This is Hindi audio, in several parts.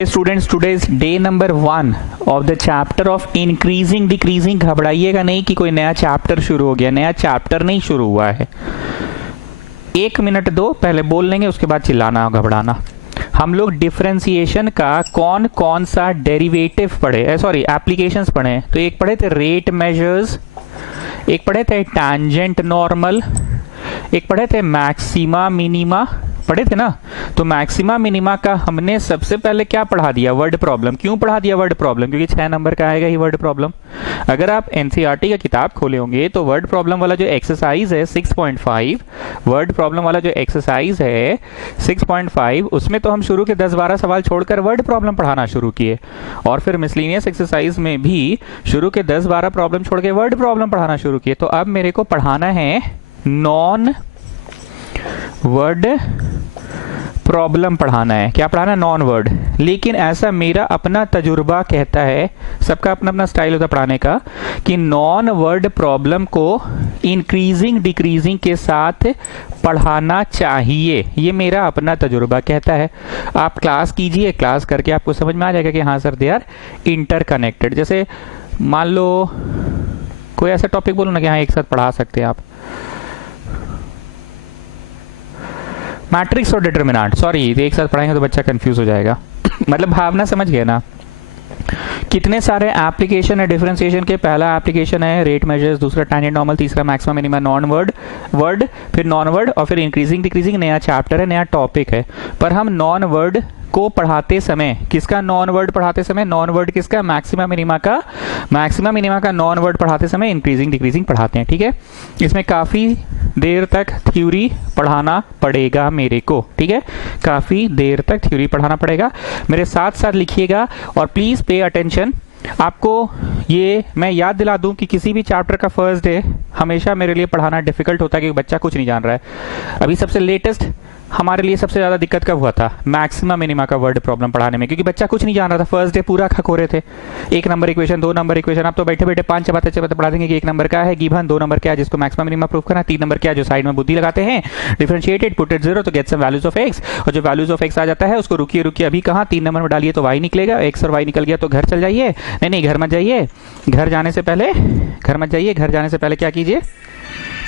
Students, today's day number 1 of the chapter of increasing decreasing. घबराइएगा नहीं कि कोई नया चैप्टर शुरू हो गया, नया चैप्टर नहीं शुरू हुआ है। 1 मिनट दो, पहले बोल लेंगे उसके बाद चिल्लाना घबराना। हम लोग डिफरेंशिएशन का कौन कौन सा डेरिवेटिव पढ़े, एप्लीकेशंस पढ़े। तो एक पढ़े थे रेट मेजर्स, एक पढ़े थे टैंजेंट नॉर्मल, एक पढ़े थे मैक्सिमा मिनिमा, पढ़े थे ना। तो मैक्सिमा मिनिमा का हमने सबसे पहले क्या पढ़ा दिया, वर्ड प्रॉब्लम। क्यों पढ़ा दिया वर्ड प्रॉब्लम? क्योंकि 6 नंबर का आएगा ही वर्ड प्रॉब्लम। अगर आप एनसीईआरटी का किताब खोले होंगे तो वर्ड प्रॉब्लम वाला जो एक्सरसाइज है 6.5, वर्ड प्रॉब्लम वाला जो एक्सरसाइज है 6.5, उसमें तो हम शुरू के 10-12 सवाल छोड़कर वर्ड प्रॉब्लम पढ़ाना शुरू किए, और फिर मिसलिनियस एक्सरसाइज में भी शुरू के 10-12 प्रॉब्लम छोड़ के वर्ड प्रॉब्लम पढ़ाना शुरू किए। तो अब मेरे को पढ़ाना है नॉन वर्ड प्रॉब्लम पढ़ाना है। क्या पढ़ाना है? Non word. लेकिन ऐसा मेरा अपना तजुर्बा कहता है, सबका अपना अपना स्टाइल होता है पढ़ाने का, कि नॉन वर्ड प्रॉब्लम को इंक्रीजिंग डिक्रीजिंग के साथ पढ़ाना चाहिए। ये मेरा अपना तजुर्बा कहता है। आप क्लास कीजिए, क्लास करके आपको समझ में आ जाएगा कि हाँ सर दे आर इंटरकनेक्टेड। जैसे मान लो कोई ऐसा टॉपिक बोलो ना कि हाँ एक साथ पढ़ा सकते हैं आप। मैट्रिक्स और डिटरमिनेंट, सॉरी एक साथ पढ़ाएंगे तो बच्चा कंफ्यूज हो जाएगा। मतलब भावना समझ गए ना। कितने सारे एप्लीकेशन है डिफरेंशिएशन के। पहला एप्लीकेशन है रेट मेजर्स, दूसरा टैंजेंट नॉर्मल, तीसरा maxima minima, non word, word, फिर नॉन वर्ड, और फिर इंक्रीजिंग डिक्रीजिंग। नया चैप्टर है, नया टॉपिक है। पर हम नॉन वर्ड को पढ़ाते समय, किसका नॉन वर्ड पढ़ाते समय? नॉन वर्ड किसका? मैक्सिमा मिनिमा का। मैक्सिमा मिनिमा का नॉन वर्ड पढ़ाते समय इंक्रीजिंग डिक्रीजिंग पढ़ाते हैं, ठीक है। इसमें काफी देर तक थ्योरी पढ़ाना पड़ेगा मेरे को, ठीक है। काफी देर तक थ्योरी पढ़ाना पड़ेगा, मेरे साथ साथ लिखिएगा और प्लीज पे अटेंशन। आपको ये मैं याद दिला दूं कि किसी भी चैप्टर का फर्स्ट डे हमेशा मेरे लिए पढ़ाना डिफिकल्ट होता है, क्योंकि बच्चा कुछ नहीं जान रहा है। अभी सबसे लेटेस्ट हमारे लिए सबसे ज्यादा दिक्कत कब हुआ था? मैक्सिमा मिनिमा का वर्ड प्रॉब्लम पढ़ाने में, क्योंकि बच्चा कुछ नहीं जान रहा था। फर्स्ट डे पूरा खकोरे थे, 1 नंबर इक्वेशन, 2 नंबर इक्वेशन। आप तो बैठे बैठे 5 बातें पढ़ा देंगे कि 1 नंबर क्या है गिवन, 2 नंबर क्या है जिसको मैक्सिमा मिनिमा प्रूव करना, 3 नंबर क्या है जो साइड में बुद्धि लगाते हैं, differentiated, put it 0 to get some values of x, और जो वैल्यूज ऑफ एक्स आ जाता है उसको रुकिए अभी कहाँ 3 नंबर में डालिए तो वाई निकलेगा। एक्स और वाई निकल गया तो घर चल जाइए। नहीं घर मत जाइए, घर जाने से पहले घर मत जाइए। घर जाने से पहले क्या कीजिए?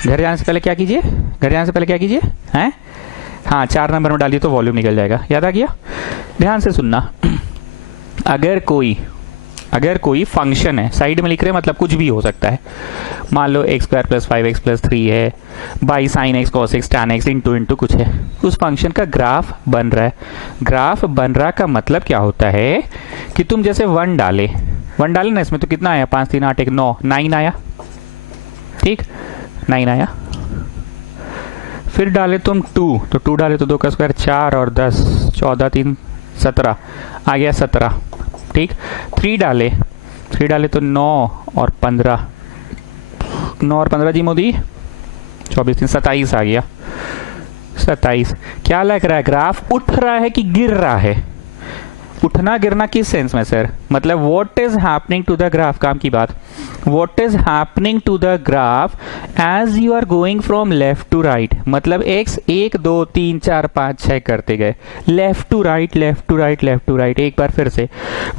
घर जाने से पहले क्या कीजिए? घर जाने से पहले क्या कीजिए? हैं? हाँ 4 नंबर में डालिए तो वॉल्यूम निकल जाएगा। याद आ गया? ध्यान से सुनना। अगर कोई फंक्शन है, साइड में लिख रहे हैं मतलब कुछ भी हो सकता है। मान लो x² + 5x + 3 है, by sine x cos x tan x into कुछ है। उस फंक्शन का ग्राफ बन रहा है। ग्राफ बन रहा का मतलब क्या होता है कि तुम जैसे 1 डाले ना, इसमें तो कितना आया? 5 3 8 1 9, 9 आया, ठीक, 9 आया। फिर डाले तुम 2, तो 2 डाले तो 2 का स्क्वायर 4 और 10, 14 3 17 आ गया 17, ठीक। 3 डाले तो 9 और 15, 9 और 15 जी मोदी 24 3 27 आ गया 27। क्या लग रहा है? ग्राफ उठ रहा है कि गिर रहा है? उठना गिरना किस सेंस में सर? मतलब what is happening to the graph, काम की बात। What is happening to the graph as you are going from left to right. मतलब x 1 2 3 4 5 6 करते गए, left to right left to right left to right. एक बार फिर से,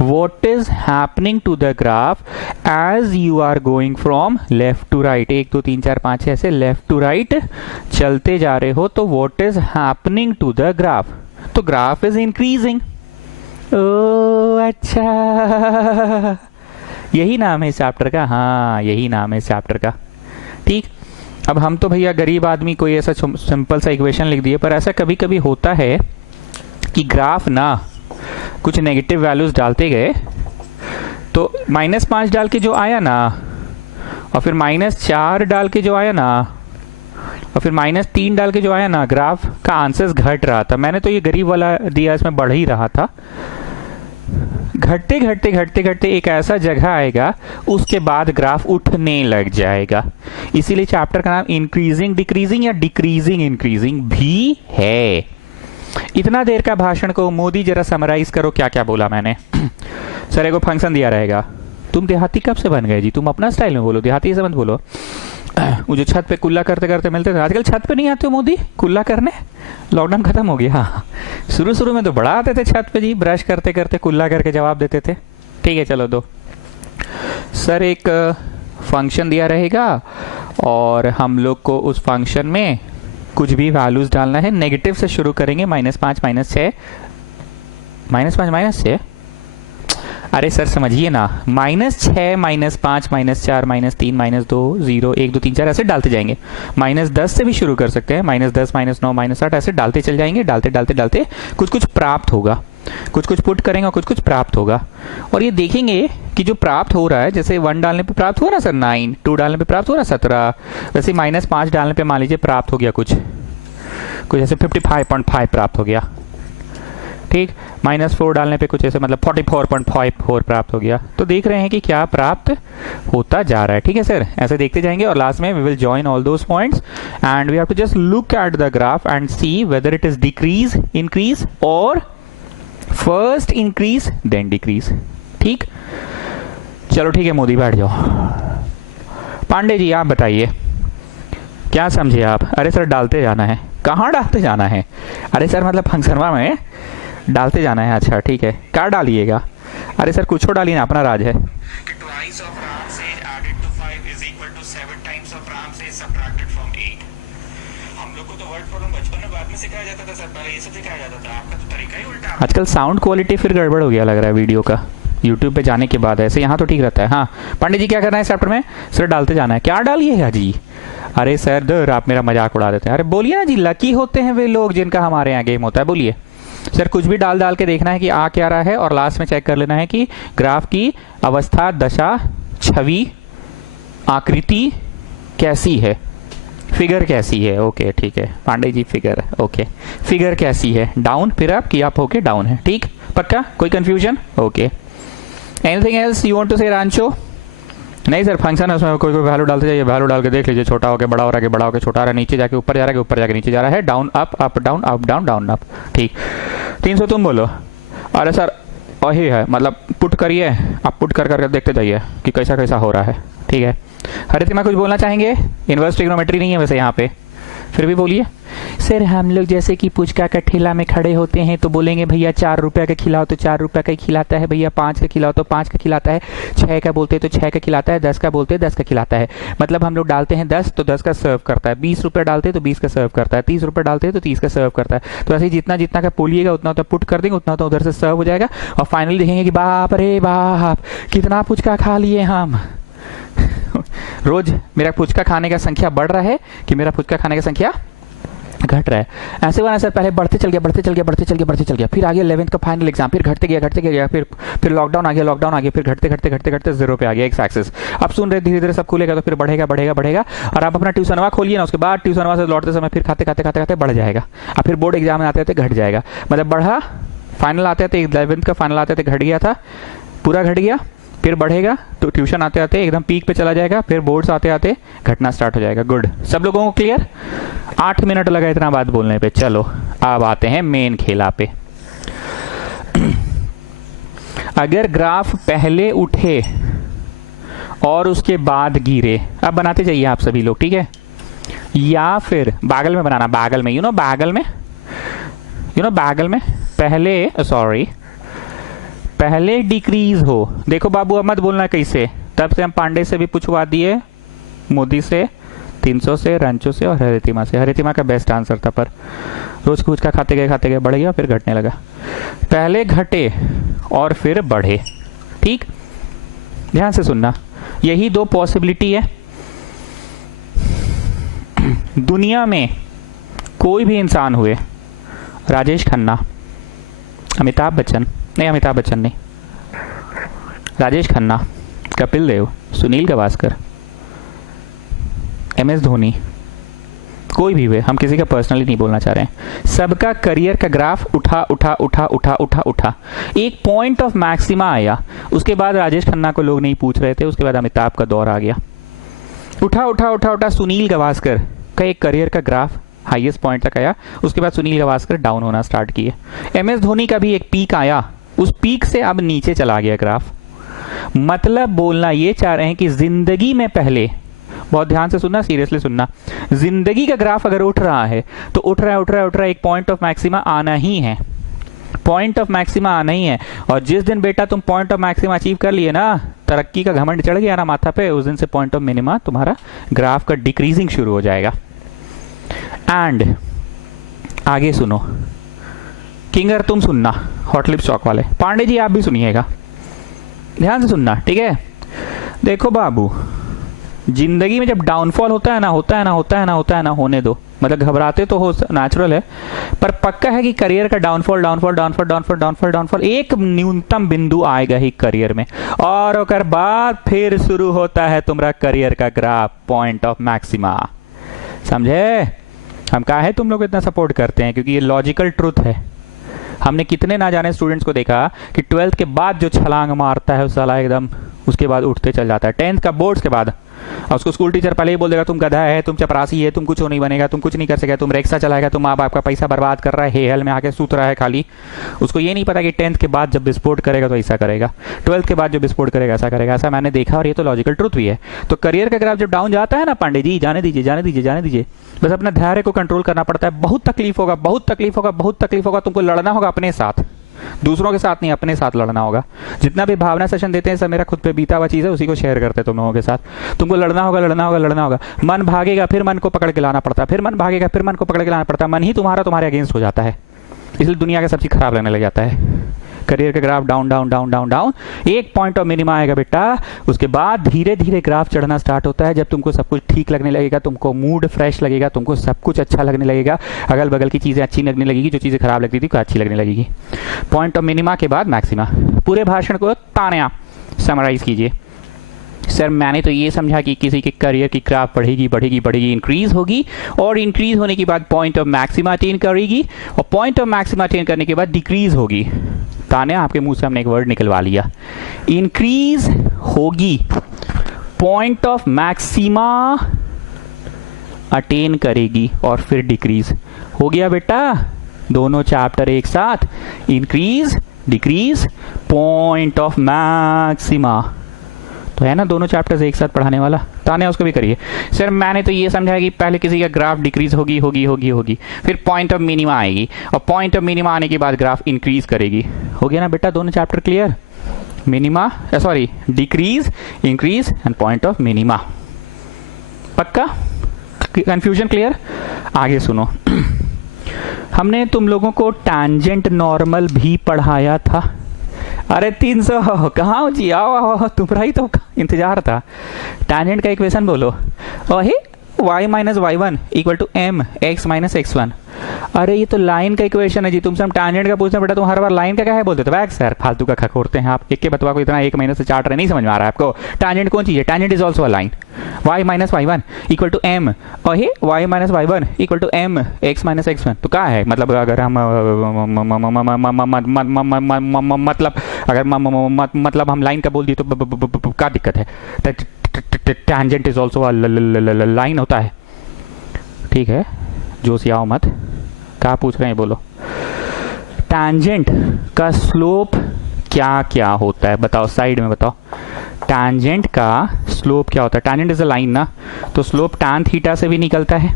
what is happening to the graph as you are going from left to right. 1 2 3 4 5 ऐसे लेफ्ट टू राइट चलते जा रहे हो, तो what is happening to the graph? तो ग्राफ इज इंक्रीजिंग। ओ अच्छा, यही नाम है इस चैप्टर का। हाँ यही नाम है इस चैप्टर का, ठीक। अब हम तो भैया गरीब आदमी कोई ऐसा सिंपल सा इक्वेशन लिख दिए, पर ऐसा कभी कभी होता है कि ग्राफ ना कुछ नेगेटिव वैल्यूज डालते गए, तो -5 डाल के जो आया ना, और फिर -4 डाल के जो आया ना, और फिर -3 डाल के जो आया ना, ग्राफ का आंसर्स घट रहा था। मैंने तो ये गरीब वाला दिया, इसमें बढ़ ही रहा था। घटते घटते घटते घटते एक ऐसा जगह आएगा, उसके बाद ग्राफ उठने लग जाएगा। इसीलिए चैप्टर का नाम इंक्रीजिंग डिक्रीजिंग या डिक्रीजिंग इंक्रीजिंग भी है। इतना देर का भाषण को मोदी जरा समराइज करो, क्या क्या बोला मैंने। सर एगो फंक्शन दिया रहेगा। तुम देहाती कब से बन गए जी? तुम अपना स्टाइल में बोलो, देहाती से मत बोलो। वो जो छत पे कुल्ला करते करते मिलते थे, आजकल छत पे नहीं आते हो मोदी कुल्ला करने, लॉकडाउन खत्म हो गया। शुरू शुरू में तो बड़ा आते थे छत पे जी, ब्रश करते करते कुल्ला करके जवाब देते थे। ठीक है चलो दो। सर एक फंक्शन दिया रहेगा और हम लोग को उस फंक्शन में कुछ भी वैल्यूज डालना है। नेगेटिव से शुरू करेंगे, -5 -6 -5 -6। अरे सर समझिए ना, -6 -5 -4 -3 -2 0 1 2 3 4 ऐसे डालते जाएंगे। -10 से भी शुरू कर सकते हैं, -10 -9 -8 ऐसे डालते चल जाएंगे। डालते डालते डालते कुछ कुछ प्राप्त होगा, कुछ कुछ पुट करेंगे और कुछ कुछ प्राप्त होगा। और ये देखेंगे कि जो प्राप्त हो रहा है, जैसे 1 डालने पे प्राप्त हो रहा है सर 9, 2 डालने पे प्राप्त हो रहा है 17, वैसे -5 डालने पे मान लीजिए प्राप्त हो गया कुछ ऐसे 55.5 प्राप्त हो गया। ठीक, -4 डालने पे कुछ ऐसे मतलब 44.54 प्राप्त हो गया। तो देख रहे हैं कि क्या प्राप्त होता जा रहा है। ठीक है सर, ऐसे देखते जाएंगे और लास्ट में we will join all those points and we have to just look at the graph and see whether it is decrease, increase और फर्स्ट इंक्रीज देन डिक्रीज। ठीक, चलो ठीक है मोदी बैठ जाओ। पांडे जी आप बताइए क्या समझे आप? अरे सर डालते जाना है। कहाँ डालते जाना है? अरे सर मतलब फंक्शनवा में डालते जाना है। अच्छा ठीक है, क्या डालिएगा? अरे सर कुछ डालिए ना, अपना राज है। आजकल साउंड क्वालिटी फिर गड़बड़ हो गया लग रहा है वीडियो का, यूट्यूब पे जाने के बाद। ऐसे यहाँ तो ठीक रहता है। हाँ पंडित जी क्या करना है इस चैप्टर में? सर डालते जाना है। क्या डालिएगा जी? अरे सर दर आप मेरा मजाक उड़ा देते हैं। अरे बोलिए ना जी, लकी होते हैं वे लोग जिनका हमारे यहाँ गेम होता है। बोलिए सर, कुछ भी डाल डाल के देखना है कि आ क्या रहा है और लास्ट में चेक कर लेना है कि ग्राफ की अवस्था, दशा, छवि, आकृति कैसी है, फिगर कैसी है। ओके ठीक है Pandey ji, figure okay, figure कैसी है? डाउन, फिर अप कि आप होके डाउन है। ठीक, पक्का? कोई confusion? Okay, anything else you want to say Rancho? नहीं सर फंक्शन है, उसमें कोई कोई वैल्यू डालते जाइए, वैल्यू डाल के देख लीजिए, छोटा होकर बड़ा हो रहा है, बड़ा होकर छोटा आ रहा है, नीचे जाके ऊपर जा रहा है, ऊपर जाके नीचे जा रहा है, down up up down up down down up. ठीक, 300 तुम बोलो। अरे सर वही है, मतलब पुट करिए आप, पुट कर करके देखते जाइए कि कैसा कैसा हो रहा है। ठीक है, हरितिमा कुछ बोलना चाहेंगे? इनवर्स ट्रिग्नोमेट्री नहीं है वैसे यहाँ पे, फिर भी बोलिए। सर हम लोग जैसे कि पुचका का ठेला में खड़े होते हैं तो बोलेंगे भैया 4 रुपये का खिलाओ तो 4 रुपये का ही खिलाता है, भैया 5 का खिलाओ तो 5 का खिलाता है, 6 का बोलते हैं तो 6 का खिलाता है, 10 का बोलते हैं 10 का खिलाता है। मतलब हम लोग डालते हैं 10 तो 10 का सर्व करता है, 20 रुपये डालते हैं तो 20 का सर्व करता है, 30 रुपये डालते हैं तो 30 का सर्व करता है। तो ऐसे ही जितना जितना का बोलिएगा उतना तो पुट कर देंगे, उतना तो उधर से सर्व हो जाएगा और फाइनली देखेंगे कि बाप रे बाप कितना पुचका खा लिए हम। रोज मेरा पुचका खाने का संख्या बढ़ रहा है कि मेरा पुचका खाने का संख्या घट रहा है? ऐसे वाला सर पहले बढ़ते चल गया बढ़ते चल गया बढ़ते चल गया बढ़ते चल गया, फिर आ गया 11th का फाइनल एग्जाम, फिर घटते गया, फिर लॉकडाउन आ गया, फिर घटते घटते 0 पे आ गया, एक्स एक्सिस। अब सुन रहे धीरे धीरे सब खुलेगा तो फिर बढ़ेगा बढ़ेगा बढ़ेगा। और आप अपना ट्यूशनवा खोलिए ना, उसके बाद ट्यूशनवा से लौटते समय फिर खाते बढ़ जाएगा, और फिर बोर्ड एग्जाम में आते आते घट जाएगा। मतलब बढ़ा, फाइनल आते आते 11th का फाइनल आते आते घट गया था, पूरा घट गया, फिर बढ़ेगा तो ट्यूशन आते आते एकदम पीक पे चला जाएगा, फिर बोर्ड्स आते आते घटना स्टार्ट हो जाएगा। गुड, सब लोगों को क्लियर? 8 मिनट लगा इतना बात बोलने पे। चलो अब आते हैं मेन खेला पे। अगर ग्राफ पहले उठे और उसके बाद गिरे, अब बनाते जाइए आप सभी लोग, ठीक है? या फिर बागल में बनाना, बागल में, यू नो बागल में पहले, सॉरी पहले डिक्रीज हो। देखो बाबू अब मत बोलना कैसे, तब से हम पांडे से भी पूछवा दिए, मोदी से, 300 से, रंचो से और हरितिमा से। हरितिमा का बेस्ट आंसर था, पर रोज कुछ का खाते गए बढ़ गया, फिर घटने लगा। पहले घटे और फिर बढ़े। ठीक, ध्यान से सुनना, यही 2 पॉसिबिलिटी है। दुनिया में कोई भी इंसान हुए, राजेश खन्ना, अमिताभ बच्चन नहीं, राजेश खन्ना, कपिल देव, सुनील गावस्कर, MS धोनी, कोई भी हुए, हम किसी का पर्सनली नहीं बोलना चाह रहे हैं, सबका करियर का ग्राफ उठा। एक पॉइंट ऑफ मैक्सिमा आया, उसके बाद राजेश खन्ना को लोग नहीं पूछ रहे थे, उसके बाद अमिताभ का दौर आ गया। उठा। सुनील गावस्कर का एक करियर का ग्राफ हाईएस्ट पॉइंट तक आया, उसके बाद सुनील गावस्कर डाउन होना स्टार्ट किए। MS धोनी का भी एक पीक आया, उस पीक से अब नीचे चला गया ग्राफ। मतलब बोलना ये चाह रहे हैं कि जिंदगी में पहले बहुत ध्यान से सुनना, सीरियसली सुनना। जिंदगी का ग्राफ अगर उठ रहा है तो उठ रहा है, एक पॉइंट ऑफ मैक्सिमा आना ही है, पॉइंट ऑफ मैक्सिमा आना ही है। और जिस दिन बेटा तुम पॉइंट ऑफ मैक्सिमा अचीव कर लिए ना, तरक्की का घमंड चढ़ गया ना माथा पे, उस दिन से पॉइंट ऑफ मिनिमा तुम्हारा ग्राफ का डिक्रीजिंग शुरू हो जाएगा। एंड आगे सुनो, किंगर तुम सुनना, हॉट लिप्स चौक वाले, पांडे जी आप भी सुनिएगा, ध्यान से सुनना, ठीक है। देखो बाबू, जिंदगी में जब डाउनफॉल होता है ना, होने दो, मतलब घबराते तो हो, नेचुरल है, पर पक्का है कि करियर का डाउनफॉल एक न्यूनतम बिंदु आएगा ही करियर में, और ओकर बाद फिर शुरू होता है तुम्हारा करियर का ग्राफ, पॉइंट ऑफ मैक्सिमा। समझे? हम काहे तुम लोग इतना सपोर्ट करते हैं, क्योंकि ये लॉजिकल ट्रुथ है। हमने कितने ना जाने स्टूडेंट्स को देखा कि 12th के बाद जो छलांग मारता है उस साला एकदम उसके बाद उठते चल जाता है, 10th का बोर्ड्स के बाद, और उसको स्कूल टीचर पहले ही बोल देगा तुम गधा है, तुम चपरासी है, तुम कुछ नहीं बनेगा, तुम कुछ नहीं कर सकेगा, तुम रिक्शा चलाएगा, तुम माँ बाप का पैसा बर्बाद कर रहा है, हेल में आके सूत रहा है खाली। उसको ये नहीं पता कि 10th के बाद जब विस्फोट करेगा तो ऐसा करेगा, 12th के बाद जब विस्फोट करेगा ऐसा करेगा। ऐसा मैंने देखा और ये तो लॉजिकल ट्रुथ भी है। तो करियर का ग्राफ जब डाउन जाता है ना पांडे जी, जाने दीजिए, बस अपना धैर्य को कंट्रोल करना पड़ता है। बहुत तकलीफ होगा, तुमको लड़ना होगा अपने साथ, दूसरों के साथ नहीं, अपने साथ लड़ना होगा। जितना भी भावना सेशन देते हैं सब मेरा खुद पे बीता हुआ चीज है, उसी को शेयर करते हैं तुम लोगों के साथ। तुमको लड़ना होगा। मन भागेगा फिर मन को पकड़ के लाना पड़ता है, मन ही तुम्हारे अगेंस्ट हो जाता है, इसलिए दुनिया का सब चीज खराब लगने लग जाता है। करियर का ग्राफ डाउन, एक पॉइंट ऑफ मिनिमा आएगा बेटा, उसके बाद धीरे धीरे ग्राफ चढ़ना स्टार्ट होता है। जब तुमको सब कुछ ठीक लगने लगेगा, तुमको मूड फ्रेश लगेगा, तुमको सब कुछ अच्छा लगने लगेगा, अगल बगल की चीजें अच्छी लगने लगेगी, जो चीजें खराब लगती थी वो अच्छी लगने लगेगी। पॉइंट ऑफ मिनिमा के बाद मैक्सिमा। पूरे भाषण को तान्या समराइज कीजिए। सर मैंने तो ये समझा कि किसी के करियर की ग्राफ बढ़ेगी, इंक्रीज होगी, और इंक्रीज होने के बाद पॉइंट ऑफ मैक्सिमा अटेन करेगी, और पॉइंट ऑफ मैक्सिमा अटेन करने के बाद डिक्रीज होगी। ताने आपके मुंह से हमने एक वर्ड निकलवा लिया, इंक्रीज होगी, पॉइंट ऑफ मैक्सिमा अटेन करेगी, और फिर डिक्रीज हो गया बेटा। दोनों चैप्टर एक साथ, increase decrease point of maxima, तो है ना दोनों चैप्टर्स एक साथ पढ़ाने वाला। ताने उसको भी करिए। सर मैंने तो ये समझा कि पहले किसी का ग्राफ डिक्रीज होगी, फिर पॉइंट ऑफ मिनिमा आएगी, और पॉइंट ऑफ मिनिमा आने के बाद ग्राफ इंक्रीज करेगी। हो गया ना बेटा दोनों chapter clear? Decrease, increase and point of minima. पक्का? Confusion clear? आगे सुनो। हमने तुम लोगों को टैंजेंट नॉर्मल भी पढ़ाया था। अरे 300 कहाँ हो जी, आओ, तुम्हारा ही तो इंतजार था। टैंजेंट का इक्वेशन बोलो, y minus y1 equal to m x minus x1। अरे ये तो लाइन का इक्वेशन है जी, तुमसे हम टैंजेंट का पूछना बेटा, तुम हर बार लाइन का क्या है बोलते थे। सर फालतू का खखोरते हैं आप, एक के बतवा को इतना एक महीने से चार्ट रहे, नहीं समझ में आ रहा है आपको। टैंजेंट कौन चीज है? Tangent is also a line. y minus y1 equal to m, और ये y minus y1 equal to m x minus x1। तो क्या है मतलब, अगर हम मतलब हम लाइन का बोल दिए तो क्या दिक्कत है? टैंजेंट इज ऑल्सो लाइन होता है, ठीक है, जोश आओ मत। क्या पूछ रहे हैं बोलो। टैंजेंट का स्लोप क्या क्या होता है बताओ, साइड में बताओ। टैंजेंट का स्लोप क्या होता है? टैंजेंट इज अ लाइन ना, तो स्लोप टैन थीटा से भी निकलता है।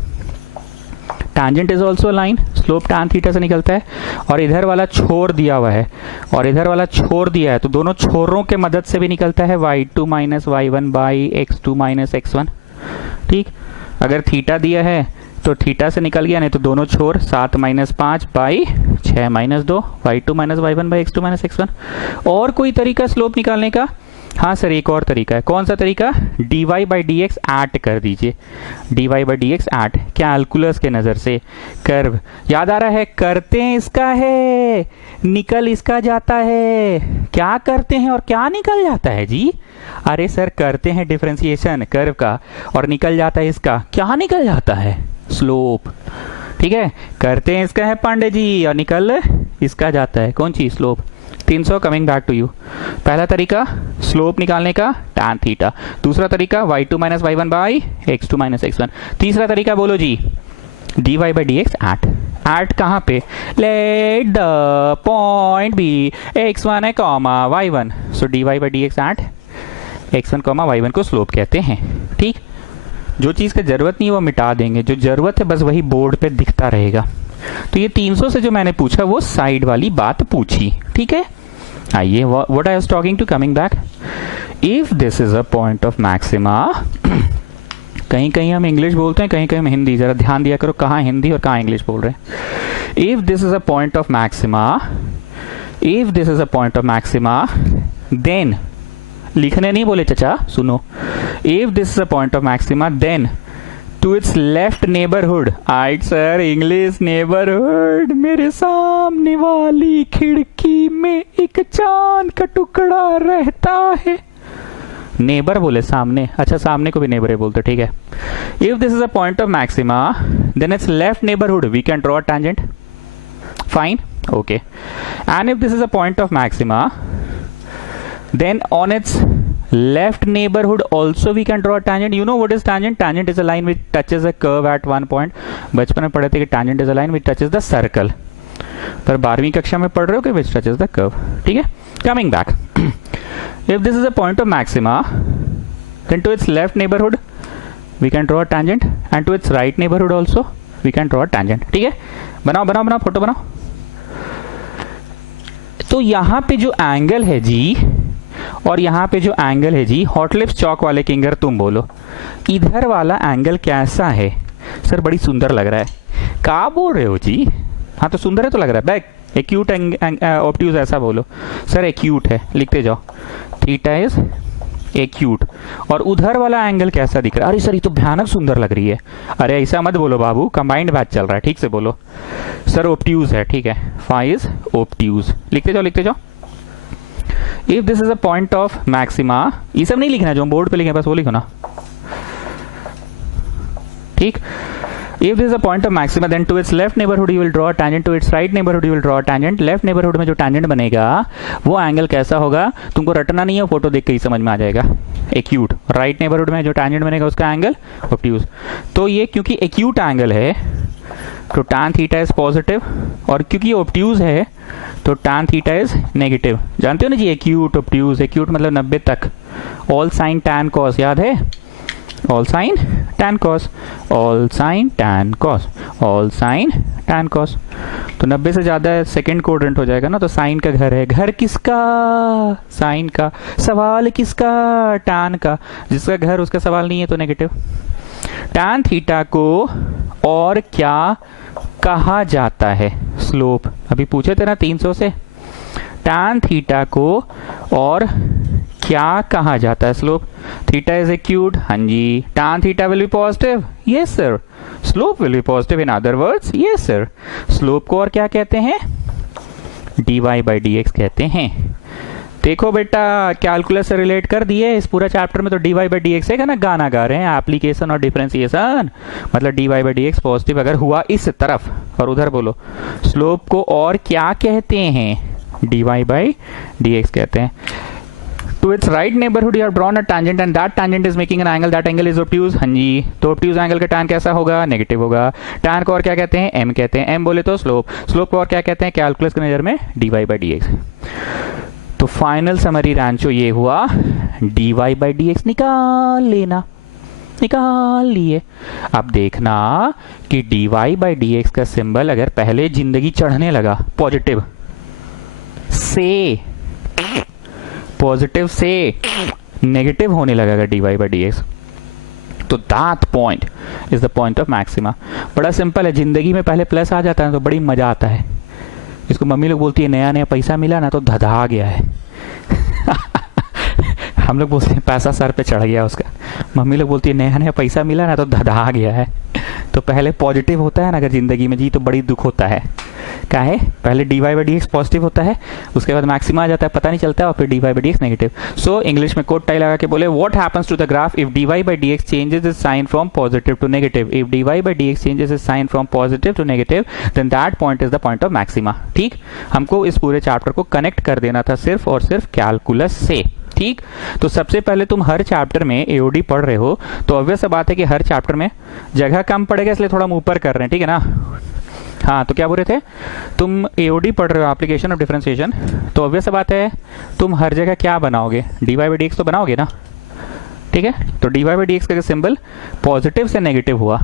Tangent is also line, slope tan theta से निकलता है, और इधर वाला छोर दिया हुआ है और इधर वाला छोर दिया है, तो दोनों छोरों के मदद से भी निकलता है y2 minus y1 by x2 minus x1। ठीक, अगर थीटा दिया है तो थीटा से निकल गया, नहीं तो दोनों छोर 7 minus 5 by 6 minus 2 y2 minus y1 by x2 minus x1। और कोई तरीका स्लोप निकालने का? हाँ सर एक और तरीका है। कौन सा तरीका? dy by d x add कर दीजिए, dy by d x add, calculus के नज़र से कर्व याद आ रहा है? करते हैं इसका है, निकल इसका जाता है। क्या करते हैं और क्या निकल जाता है जी? अरे सर करते हैं डिफरेंशिएशन कर्व का और निकल जाता है इसका, क्या निकल जाता है? स्लोप। ठीक है, करते हैं इसका है पांडे जी और निकल इसका जाता है, कौन सी? Slope. 300 coming back to you. पहला तरीका स्लोप निकालने का tan थीटा, दूसरा तरीका y2 minus y1 by x2 minus x1, तीसरा तरीका बोलो जी dy by d x at कहाँ पे? Let the point be x1 है comma y1, so dy by d x at x1 comma y1 को स्लोप कहते हैं। ठीक, जो चीज़ का ज़रूरत नहीं है वो मिटा देंगे, जो ज़रूरत है बस वही बोर्ड पे दिखता रहेगा। तो ये 300 से जो मैंने पूछा वो साइड वाली बात पूछी, ठीक है। आइए, what I was talking to, coming back, if this is a point of maxima, कहीं कहीं हम इंग्लिश बोलते हैं, कहीं कहीं हम हिंदी, जरा ध्यान दिया करो कहाँ हिंदी और कहाँ इंग्लिश बोल रहे हैं। If this is a point of maxima, if this is a point of maxima, then, लिखने नहीं बोले चचा, सुनो, if this is a point of maxima then to its left neighbourhood, आइट सर इंग्लिश, नेबरहुड, मेरे सामने वाली खिड़की में एक चांद का टुकड़ा रहता है। नेबर बोले सामने, अच्छा सामने को भी नेबर बोलते, ठीक है। If this is a point of maxima then its left neighbourhood we can draw a tangent, fine, okay. And if this is a point of maxima then on its left neighborhood also we can draw a tangent. You know what is tangent? Tangent is a line which touches a curve at one point. बचपन में पढ़े थे कि tangent is a line which touches the circle, पर 12वीं कक्षा में पढ़ रहे हो कि which touches the curve, ठीक है। Coming back, if this is a point of maxima then to its left neighborhood we can draw a tangent and to its right neighborhood also we can draw a tangent, ठीक है। बनाओ बनाओ बनाओ, फोटो बनाओ। तो यहाँ पे जो एंगल है जी और यहाँ पे जो एंगल है जी, हॉटलिप्स चौक वाले किंगर तुम बोलो, इधर वाला एंगल कैसा है? सर बड़ी सुंदर लग रहा है। क्या बोल रहे हो जी? हाँ तो सुंदर है तो लग रहा है, बैक एक्यूट ऑब्ट्यूज ऐसा बोलो। सर एक्यूट है, लिखते जाओ, थीटा इज एक्यूट। और उधर वाला एंगल कैसा दिख रहा है? अरे सर ये तो भयानक सुंदर लग रही है। अरे ऐसा मत बोलो बाबू, कंबाइंड बैच चल रहा है, ठीक से बोलो। सर ऑब्ट्यूज है, ठीक है, फाई इज ऑब्ट्यूज, लिखते जाओ लिखते जाओ। If this is a point of maxima, ये सब नहीं लिखना जो हम बोर्ड पे लिखे, बस वो लिखो ना, ठीक। If this is a point of maxima, then to its left neighborhood you will draw a tangent, to its right neighborhood you will draw a tangent. Left neighborhood में जो tangent बनेगा वो एंगल कैसा होगा? तुमको रटना नहीं है, फोटो देख के ही समझ में आ जाएगा। एक्यूट। राइट neighborhood में जो tangent बनेगा उसका एंगल ऑब्ट्यूज। तो ये क्योंकि एक्यूट एंगल है तो tan थीटा इज पॉजिटिव, और क्योंकि ऑब्ट्यूज है तो tan थीटा इज नेगेटिव। जानते हो ना जी, एक्यूट ऑब्ट्यूज, एक्यूट मतलब 90 तक। ऑल साइन tan cos, याद है? All sin tan cos, all sin tan cos, all sin tan cos। तो 90 से ज़्यादा सेकेंड कोऑर्डिनेट हो जाएगा ना, तो साइन का घर है। घर किसका? साइन का। सवाल किसका? tan का। जिसका घर उसका सवाल नहीं है तो नेगेटिव। tan थीटा को और क्या कहा जाता है? स्लोप। अभी पूछे थे ना 300 से। tan थीटा को और क्या कहा जाता है? स्लोप। थीटा इज एक्यूट, हाँ जी। tan theta will be positive, yes sir. Slope will be positive, in other words, yes sir. Slope को और क्या कहते हैं? dy बाई dx कहते हैं। देखो बेटा, कैलकुलस से रिलेट कर दिए इस पूरा चैप्टर में, तो dy बाई dx है ना, गाना गा रहे हैं, एप्लीकेशन और डिफरेंशिएशन। मतलब dy बाई dx पॉजिटिव अगर हुआ इस तरफ, और उधर बोलो स्लोप को और क्या कहते हैं? dy बाई dx कहते हैं। To its right neighborhood you have drawn a tangent and that tangent is making an angle, that angle is obtuse, हाँ जी। तो obtuse angle का tan कैसा होगा? नेगेटिव होगा। tan को और क्या कहते हैं? m कहते हैं। m बोले तो स्लोप। स्लोप को और क्या कहते हैं कैलकुलस की नज़र में? dy by dx। तो फाइनल समरी रांचो ये हुआ, dy बाई dx निकाल लेना, निकाल लिए। अब देखना कि dy बाई dx का सिंबल अगर पहले जिंदगी चढ़ने लगा पॉजिटिव से, पॉजिटिव से नेगेटिव होने लगेगा dy बाई dx, तो that point is the point of maxima. बड़ा सिंपल है, जिंदगी में पहले प्लस आ जाता है तो बड़ी मजा आता है। इसको मम्मी लोग बोलती है नया नया पैसा मिला ना तो धधा गया है। हम लोग बोलते हैं पैसा सर पे चढ़ गया उसका। मम्मी लोग बोलती है नया नया पैसा मिला ना तो धधा गया है। तो पहले पॉजिटिव होता है ना अगर जिंदगी में जी, तो बड़ी दुख होता है। क्या है? पहले dy बाई dx पॉजिटिव होता है, उसके बाद मैक्सिमा आ जाता है, पता नहीं चलता है, और फिर dy by dx negative. So English में कोट टाई लगा के बोले, what happens to the graph if dy by dx changes is sign from positive to negative? If dy by dx changes is sign from positive to negative then that point is the point of maxima. ठीक, हमको इस पूरे चैप्टर को कनेक्ट कर देना था सिर्फ और सिर्फ कैलकुलस से। ठीक, तो सबसे पहले तुम हर चैप्टर में एओडी पढ़ रहे हो, तो ऑब्वियस बात है कि हर चैप्टर में जगह कम पड़ेगा, इसलिए थोड़ा हम ऊपर कर रहे हैं, ठीक है ना। हाँ, तो क्या बोल रहे थे, तुम एओडी पढ़ रहे हो, एप्लीकेशन ऑफ डिफरेंशिएशन, तो ऑब्वियस बात है तुम हर जगह क्या बनाओगे? dy बाई dx तो बनाओगे ना। ठीक है। तो dy बाई डी एक्स का सिंबल पॉजिटिव से नेगेटिव हुआ,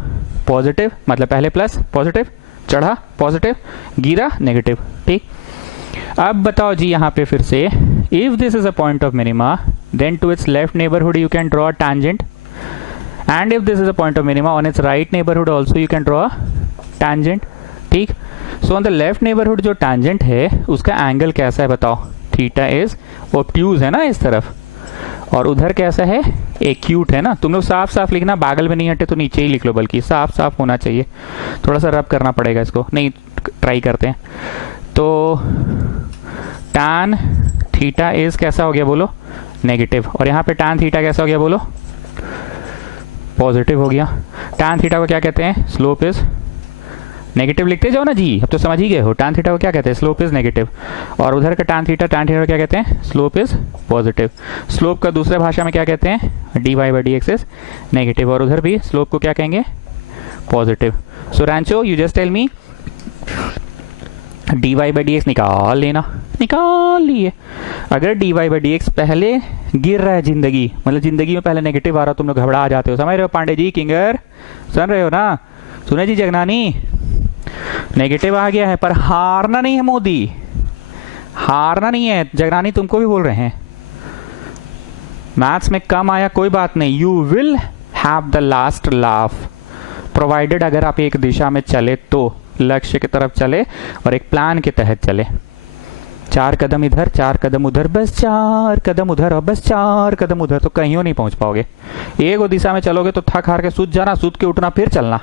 पॉजिटिव मतलब पहले प्लस पॉजिटिव, चढ़ा पॉजिटिव, गिरा नेगेटिव, ठीक। अब बताओ जी यहाँ पे फिर से, if this is a point of minima then to its left neighbourhood you can draw tangent, and if this is a point of minima on its right neighbourhood also you can draw tangent, ठीक। So on the left neighbourhood जो टैंजेंट है उसका एंगल कैसा है बताओ, थीटा इज ऑब्ट्यूज है ना इस तरफ, और उधर कैसा है, एक्यूट है ना। तुम लोग साफ साफ लिखना, बागल में नहीं हटे तो नीचे ही लिख लो, बल्कि साफ साफ होना चाहिए, थोड़ा सा रब करना पड़ेगा इसको, नहीं ट्राई करते हैं। तो tan थीटा इज कैसा हो गया बोलो, नेगेटिव, और यहाँ पे tan थीटा कैसा हो गया बोलो, पॉजिटिव हो गया। tan थीटा को क्या कहते हैं, स्लोप इज नेगेटिव, लिखते जाओ ना जी, अब तो समझ ही गए हो। tan थीटा को क्या कहते हैं, स्लोप इज नेगेटिव, और उधर का tan थीटा को क्या कहते हैं, स्लोप इज पॉजिटिव। स्लोप का दूसरे भाषा में क्या कहते हैं, dy by d x is negative, और उधर भी स्लोप को क्या कहेंगे, positive. So Rancho you just tell me, dy by d x निकाल लेना, निकाल लिए। अगर dy बाई डी एक्स पहले गिर रहा है जिंदगी, मतलब जिंदगी में पहले नेगेटिव आ रहा, तुम लोग घबरा जाते हो, समझ रहे हो पांडे जी, किंगर सुन रहे हो ना, सुने जी जगनानी, नेगेटिव आ गया है, पर हारना नहीं है मोदी, हारना नहीं है। जगनानी तुमको भी बोल रहे हैं, मैथ्स में कम आया कोई बात नहीं, you will have the last laugh, provided अगर आप एक दिशा में चले तो, लक्ष्य की तरफ चले और एक प्लान के तहत चले। 4 कदम इधर 4 कदम उधर, बस 4 कदम उधर और बस 4 कदम उधर, तो कहीं नहीं पहुंच पाओगे। एक दिशा में चलोगे तो थक हार के सूत जाना, सूत के उठना, फिर चलना,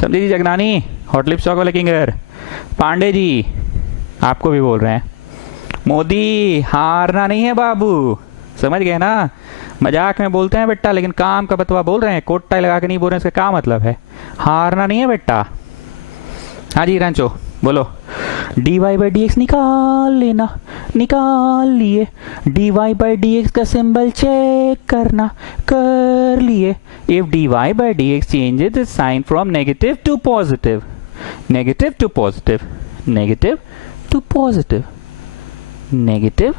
समझे जी जगनानी। हॉट लिप शॉक वाले किंगर पांडे जी आपको भी बोल रहे हैं, मोदी हारना नहीं है बाबू, समझ गए ना। मजाक में बोलते हैं बेटा, लेकिन काम का बतवा बोल रहे हैं, कोट टाई लगा के नहीं बोल रहे हैं, इसका क्या मतलब है, हारना नहीं है बेटा। हाँ जी रांचो बोलो, dy बाई डी एक्स निकाल लेना, निकाल लिए। dy बाई डी एक्स का सिंबल चेक करना, कर लिए। If dy by d x changes its sign from negative to positive, negative to positive, negative to positive, negative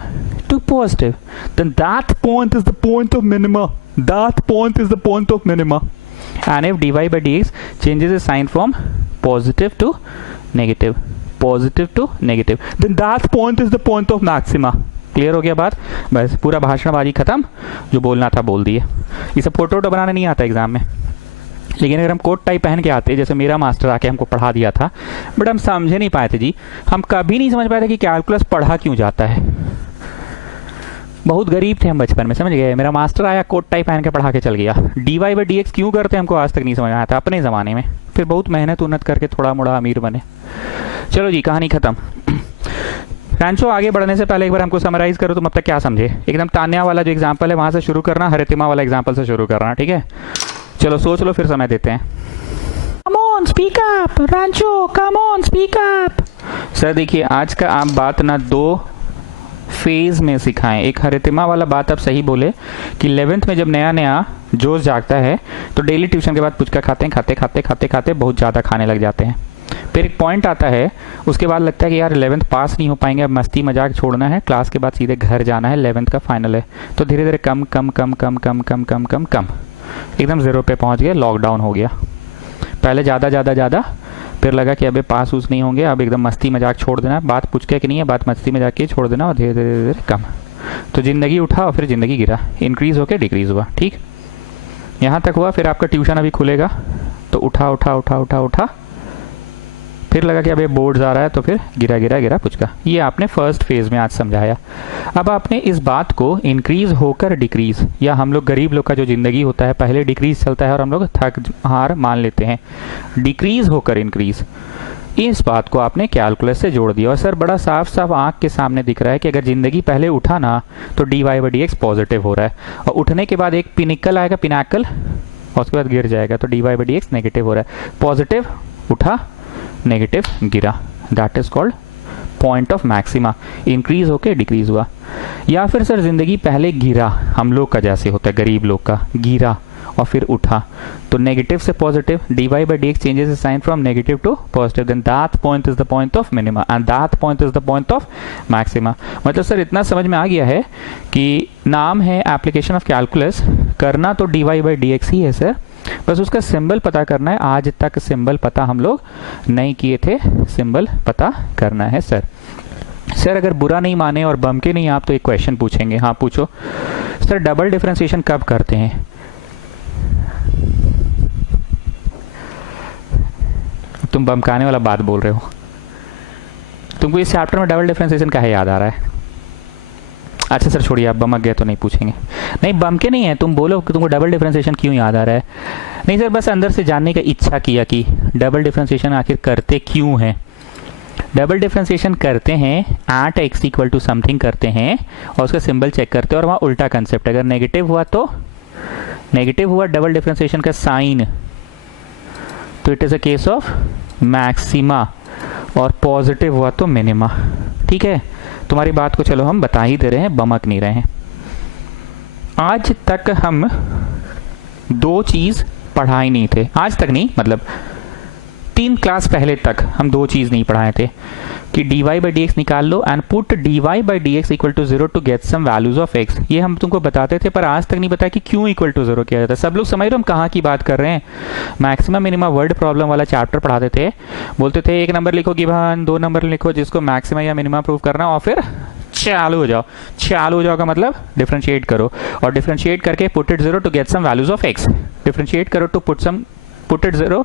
to positive, then that point is the point of minima, that point is the point of minima. And if dy by dx changes its sign from positive to negative, positive to negative, then that point is the point of maxima. Clear हो गया बात, बस पूरा भाषणबाजी खत्म, जो बोलना था बोल दिए। ये सब फोटो बनाने नहीं आता एग्जाम में, लेकिन अगर हम कोट टाई पहन के आते, जैसे मेरा मास्टर आके हमको पढ़ा दिया था, बट हम समझे नहीं पाए थे जी, हम कभी नहीं समझ पाए थे कि कैलकुलस पढ़ा क्यों जाता है। बहुत गरीब थे हम बचपन में, समझ गए। मेरा मास्टर आया कोट टाई पहन के पढ़ा के चल गया, dy बाई डी एक्स क्यों करते हमको आज तक नहीं समझ आया था अपने ज़माने में। फिर बहुत मेहनत उन्नत करके थोड़ा मोड़ा अमीर बने। चलो जी कहानी खत्म। फ्रेंड्सो आगे बढ़ने से पहले एक बार हमको समराइज करो, तुम अब तक क्या समझे। एकदम तान्या वाला जो एग्जाम्पल है वहाँ से शुरू करना, हरितिमा वाला एग्जाम्पल से शुरू करना, ठीक है। चलो सोच लो, फिर समय देते हैं। Come on, speak up, Rancho, come on, speak up. Sir देखिए, आज का आप बात ना 2 फेज में सिखाएं। एक हरितिमा वाला बात आप सही बोले कि 11th में जब नया नया जोश जागता है तो डेली ट्यूशन के बाद पुचका खाते हैं, खाते खाते खाते खाते बहुत ज़्यादा खाने लग जाते हैं। फिर एक पॉइंट आता है, उसके बाद लगता है कि यार 11th पास नहीं हो पाएंगे, अब मस्ती मजाक छोड़ना है, क्लास के बाद सीधे घर जाना है, 11th का फाइनल है। तो धीरे धीरे कम कम कम कम कम कम कम कम कम एकदम 0 पे पहुंच गए, लॉकडाउन हो गया। पहले ज़्यादा ज़्यादा ज़्यादा, फिर लगा कि अबे पास उस नहीं होंगे, अब एकदम मस्ती मजाक छोड़ देना, बात पूछ के कि नहीं है, बात मस्ती मजाक की छोड़ देना, और धीरे धीरे धीरे कम। तो ज़िंदगी उठा और फिर ज़िंदगी गिरा, इंक्रीज़ होकर डिक्रीज़ हुआ, ठीक। यहाँ तक हुआ। फिर आपका ट्यूशन अभी खुलेगा तो उठा उठा उठा उठा उठा, फिर लगा कि अबे बोर्ड्स आ रहा है, तो फिर गिरा गिरा गिरा पुचका। ये आपने फर्स्ट फेज में आज समझाया। अब आपने इस बात को इंक्रीज होकर डिक्रीज, या हम लोग गरीब लोग का जो ज़िंदगी होता है पहले डिक्रीज चलता है और हम लोग थक हार मान लेते हैं, डिक्रीज होकर इंक्रीज, इस बात को आपने कैलकुलस से जोड़ दिया। और सर बड़ा साफ साफ आंख के सामने दिख रहा है कि अगर ज़िंदगी पहले उठा ना तो dy by d x positive हो रहा है, और उठने के बाद एक पिनिकल आएगा, पिनाकल, और उसके बाद गिर जाएगा, तो dy by d x negative हो रहा है। पॉजिटिव उठा, नेगेटिव गिरा, that is called point of maxima, increase होके डिक्रीज हुआ। या फिर सर जिंदगी पहले गिरा, हम लोग का जैसे होता है गरीब लोग का, गिरा और फिर उठा, तो नेगेटिव से positive, dy by d x changes the sign from negative to positive, then that point is the point of minima and that point is the point of maxima. मतलब सर इतना समझ में आ गया है कि नाम है एप्लीकेशन ऑफ कैलकुलस, करना तो dy बाई डी एक्स ही है सर, बस उसका सिंबल पता करना है। आज तक सिंबल पता हम लोग नहीं किए थे, सिंबल पता करना है सर। सर अगर बुरा नहीं माने और बम के नहीं आप तो एक क्वेश्चन पूछेंगे। हाँ पूछो सर, डबल डिफरेंशिएशन कब करते हैं? तुम बमकाने वाला बात बोल रहे हो। तुमको इस चैप्टर में डबल डिफरेंशिएशन का है याद आ रहा है? अच्छा सर छोड़िए, आप बमक गए तो नहीं पूछेंगे। नहीं बम के नहीं है, तुम बोलो कि तुमको डबल डिफरेंशिएशन क्यों याद आ रहा है। नहीं सर बस अंदर से जानने का इच्छा किया कि डबल डिफरेंशिएशन आखिर करते क्यों हैं। डबल डिफरेंशिएशन करते हैं at x equal to something करते हैं और उसका सिंबल चेक करते हैं और वहाँ उल्टा कंसेप्ट, अगर नेगेटिव हुआ तो नेगेटिव हुआ डबल डिफरेंशिएशन का साइन तो it is a case of maxima और पॉजिटिव हुआ तो मिनिमा। ठीक है, तुम्हारी बात को चलो हम बता ही दे रहे हैं, बमक नहीं रहे हैं। आज तक हम दो चीज़ पढ़ा ही नहीं थे, आज तक नहीं मतलब 3 क्लास पहले तक हम दो चीज़ नहीं पढ़ाए थे कि dy बाई डी एक्स निकाल लो and put dy by d x equal to 0 to get some values of x। ये हम तुमको बताते थे पर आज तक नहीं बताया कि क्यों इक्वल टू 0 किया जाता है। सब लोग समझ रहे हो हम कहाँ की बात कर रहे हैं? मैक्सिमम मिनिमा वर्ड प्रॉब्लम वाला चैप्टर पढ़ाते थे, बोलते थे 1 नंबर लिखो गिवन, 2 नंबर लिखो जिसको मैक्सिमा या मिनिमा प्रूव करना और फिर चालू हो जाओ। चालू हो जाओ का मतलब डिफरेंशिएट करो और डिफरेंशिएट करके put it 0 to get some values of x। Differentiate करो टू पुट इट 0,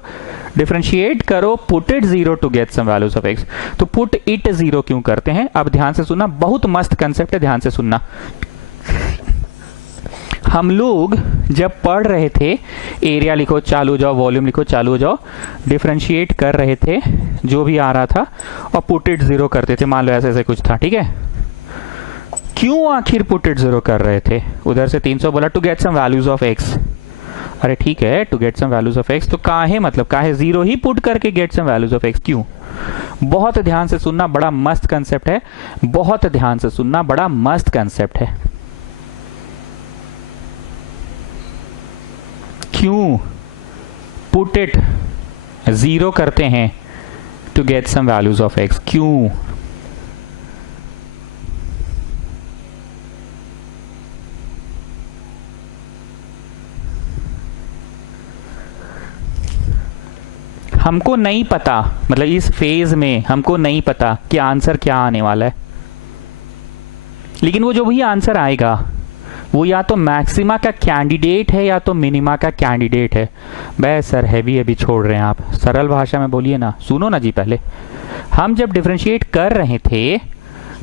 डिफरेंशिएट करो put it 0 to get some values of x। तो पुट इट 0 क्यों करते हैं? अब ध्यान से सुनना, बहुत मस्त कंसेप्ट है, ध्यान से सुनना। हम लोग जब पढ़ रहे थे एरिया लिखो चालू हो जाओ, वॉल्यूम लिखो चालू हो जाओ, डिफरेंशिएट कर रहे थे जो भी आ रहा था और पुट इट 0 करते थे। मान लो ऐसे ऐसे कुछ था, ठीक है। क्यों आखिर पुट इट 0 कर रहे थे? उधर से 300 बोला to get some values of x। अरे ठीक है, to get some values of x तो काहे मतलब काहे 0 ही पुट करके get some values of x क्यों? बहुत ध्यान से सुनना, बड़ा मस्त कंसेप्ट है, बहुत ध्यान से सुनना, बड़ा मस्त कंसेप्ट है। क्यों पुट इट 0 करते हैं to get some values of x? क्यों? हमको नहीं पता, मतलब इस फेज में हमको नहीं पता कि आंसर क्या आने वाला है, लेकिन वो जो भी आंसर आएगा वो या तो मैक्सिमा का कैंडिडेट है या तो मिनिमा का कैंडिडेट है। बस सर हैवी हैवी छोड़ रहे हैं आप, सरल भाषा में बोलिए ना। सुनो ना जी, पहले हम जब डिफरेंशिएट कर रहे थे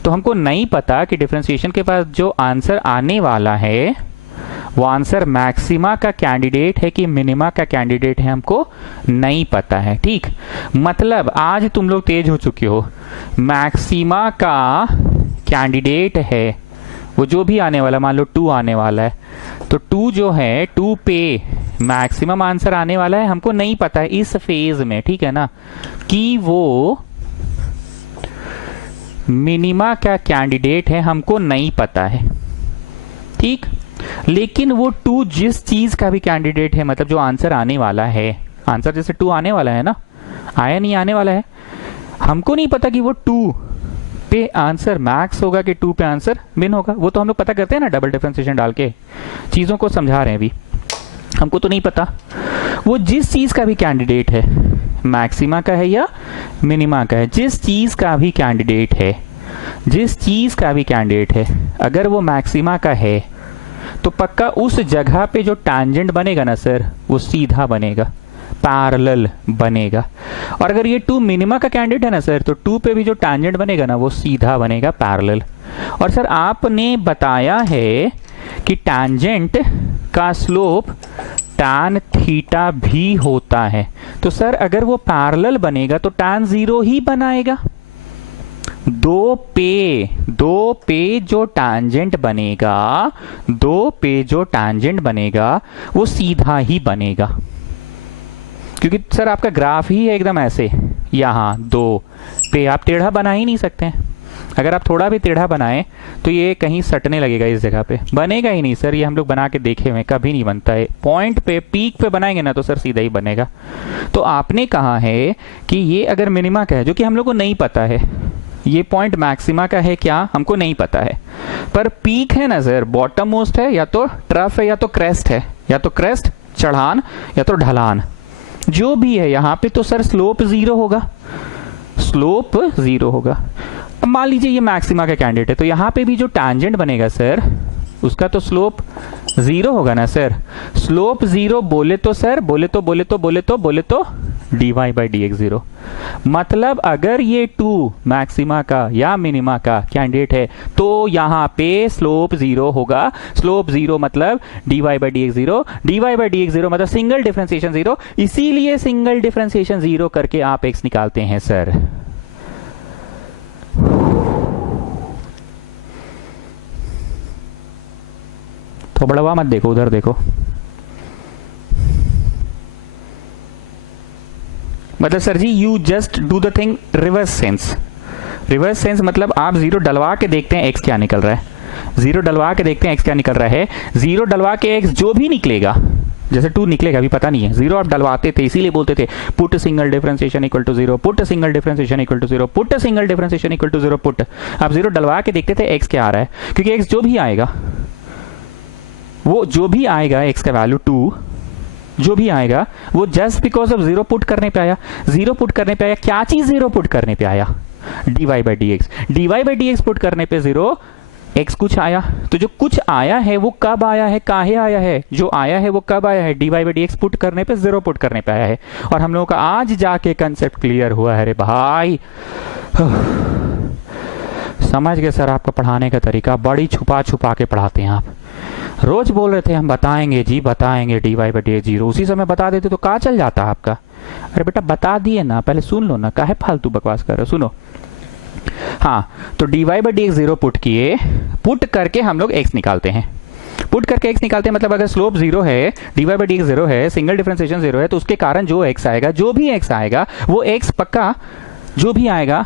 तो हमको नहीं पता कि डिफरेंशिएशन के पास जो आंसर आने वाला है वो आंसर मैक्सिमा का कैंडिडेट है कि मिनिमा का कैंडिडेट है, हमको नहीं पता है। ठीक, मतलब आज तुम लोग तेज हो चुके हो, मैक्सिमा का कैंडिडेट है वो जो भी आने वाला, मान लो 2 आने वाला है तो 2 जो है 2 पे मैक्सिमम आंसर आने वाला है, हमको नहीं पता है इस फेज में, ठीक है ना, कि वो मिनिमा का कैंडिडेट है, हमको नहीं पता है। ठीक, लेकिन वो 2 जिस चीज का भी कैंडिडेट है, मतलब जो आंसर आने वाला है, आंसर जैसे 2 आने वाला है ना, आया नहीं आने वाला है, हमको नहीं पता कि वो 2 पे आंसर मैक्स होगा कि 2 पे आंसर मिन होगा। वो तो हम लोग पता करते हैं ना डबल डिफरेंशिएशन डाल के, चीजों को समझा रहे हैं अभी, हमको तो नहीं पता। वो जिस चीज का भी कैंडिडेट है, मैक्सिमा का है या मिनिमा का है, जिस चीज का भी कैंडिडेट है, जिस चीज का भी कैंडिडेट है, अगर वो मैक्सिमा का है तो पक्का उस जगह पे जो टैंजेंट बनेगा ना सर, वो सीधा बनेगा, पैरेलल बनेगा। और अगर ये 2 मिनिमा का कैंडिडेट है ना सर, तो 2 पे भी जो टैंजेंट बनेगा ना वो सीधा बनेगा, पैरेलल। और सर आपने बताया है कि टैंजेंट का स्लोप tan थीटा भी होता है, तो सर अगर वो पैरेलल बनेगा तो tan 0 ही बनाएगा। 2 पे जो टैंजेंट बनेगा, 2 पे जो टैंजेंट बनेगा वो सीधा ही बनेगा, क्योंकि सर आपका ग्राफ ही है एकदम ऐसे, यहाँ 2 पे आप टेढ़ा बना ही नहीं सकते हैं। अगर आप थोड़ा भी टेढ़ा बनाएं तो ये कहीं सटने लगेगा, इस जगह पे बनेगा ही नहीं सर। ये हम लोग बना के देखे हुए, कभी नहीं बनता है। पॉइंट पे, पीक पे बनाएंगे ना तो सर सीधा ही बनेगा। तो आपने कहा है कि ये अगर मिनिमा का है, जो कि हम लोग को नहीं पता है, ये पॉइंट मैक्सिमा का है क्या हमको नहीं पता है, पर पीक है ना सर, बॉटम मोस्ट है या तो ट्रफ है या तो क्रेस्ट है, या तो क्रेस्ट चढ़ान या तो ढलान, जो भी है यहाँ पे तो सर स्लोप जीरो होगा, स्लोप जीरो होगा। अब मान लीजिए ये मैक्सिमा का कैंडिडेट है, तो यहाँ पे भी जो टैंजेंट बनेगा सर उसका तो स्लोप जीरो होगा ना सर। स्लोप जीरो बोले तो सर बोले तो dy by d x zero. मतलब अगर ये 2 मैक्सिमा का या मिनिमा का कैंडिडेट है तो यहाँ पे स्लोप जीरो होगा। स्लोप जीरो मतलब dy by d x zero, dy by d x zero मतलब सिंगल डिफरेंशिएशन जीरो, इसीलिए सिंगल डिफरेंशिएशन जीरो करके आप x निकालते हैं सर। तो बड़वा मत देखो, उधर देखो। मतलब sir ji you just do the thing reverse sense. Reverse sense मतलब आप जीरो डलवा के देखते हैं एक्स क्या निकल रहा है, जीरो डलवा के देखते हैं एक्स क्या निकल रहा है। जीरो डलवा के एक्स जो भी निकलेगा, जैसे 2 निकलेगा अभी पता नहीं है, जीरो आप डलवाते थे इसीलिए बोलते थे put single differentiation equal to zero, put single differentiation equal to zero, put single differentiation equal to zero, put. आप जीरो डलवा के देखते थे एक्स क्या आ रहा है, क्योंकि एक्स जो भी आएगा वो जो भी आएगा एक्स का वैल्यू 2 जो भी आएगा वो just because of zero put करने पे आया। जीरो पुट करने पे आया, क्या चीज जीरो पुट करने पे आया, dy by d x. dy by d x put करने पे जीरो x कुछ आया, तो जो कुछ आया है वो कब आया है, काहे आया है, जो आया है वो कब आया है, dy by d x put करने पे जीरो पुट करने पे आया है। और हम लोगों का आज जाके कंसेप्ट क्लियर हुआ है रे भाई। समझ गए सर, आपका पढ़ाने का तरीका बड़ी छुपा छुपा के पढ़ाते हैं आप। रोज बोल रहे थे हम बताएंगे जी बताएंगे dy by d x zero, उसी समय बता देते तो कहाँ चल जाता आपका। अरे बेटा बता दिए ना, पहले सुन लो ना, काहे फालतू बकवास कर रहे हो, सुनो। हाँ तो dy by d x zero put किए, पुट करके हम लोग x निकालते हैं, पुट करके x निकालते हैं। मतलब अगर स्लोप जीरो है, dy by d x zero है, सिंगल डिफरेंशिएशन जीरो है, तो उसके कारण जो x आएगा, जो भी x आएगा वो x पक्का जो भी आएगा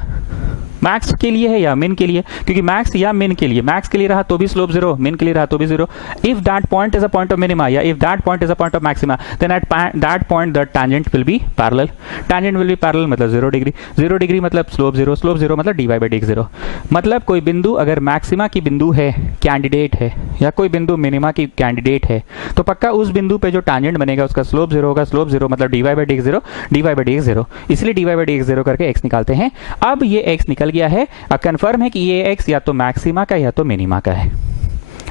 मैक्स के लिए है या मिन के लिए, क्योंकि मैक्स या मिन के लिए, मैक्स के लिए रहा तो भी स्लोप जीरो, मिन के लिए रहा तो भी zero. If that point is a point of minima या if that point is a point of maxima, then at that point the tangent will be parallel. Tangent will be parallel मतलब 0 डिग्री, 0 डिग्री मतलब स्लोप जीरो, स्लोप जीरो मतलब dy by d x zero. मतलब कोई बिंदु अगर मैक्सिमा की बिंदु है, कैंडिडेट है, या कोई बिंदु मिनिमा की कैंडिडेट है, तो पक्का उस बिंदु पे जो टैंजेंट बनेगा उसका स्लोप जीरो होगा। स्लोप जीरो मतलब dy by d x zero, dy by d x zero, इसलिए dy by d x zero करके x निकालते हैं। अब ये x निकल गया है, कंफर्म है कि ये x या तो मैक्सिमा का या तो मिनिमा का है।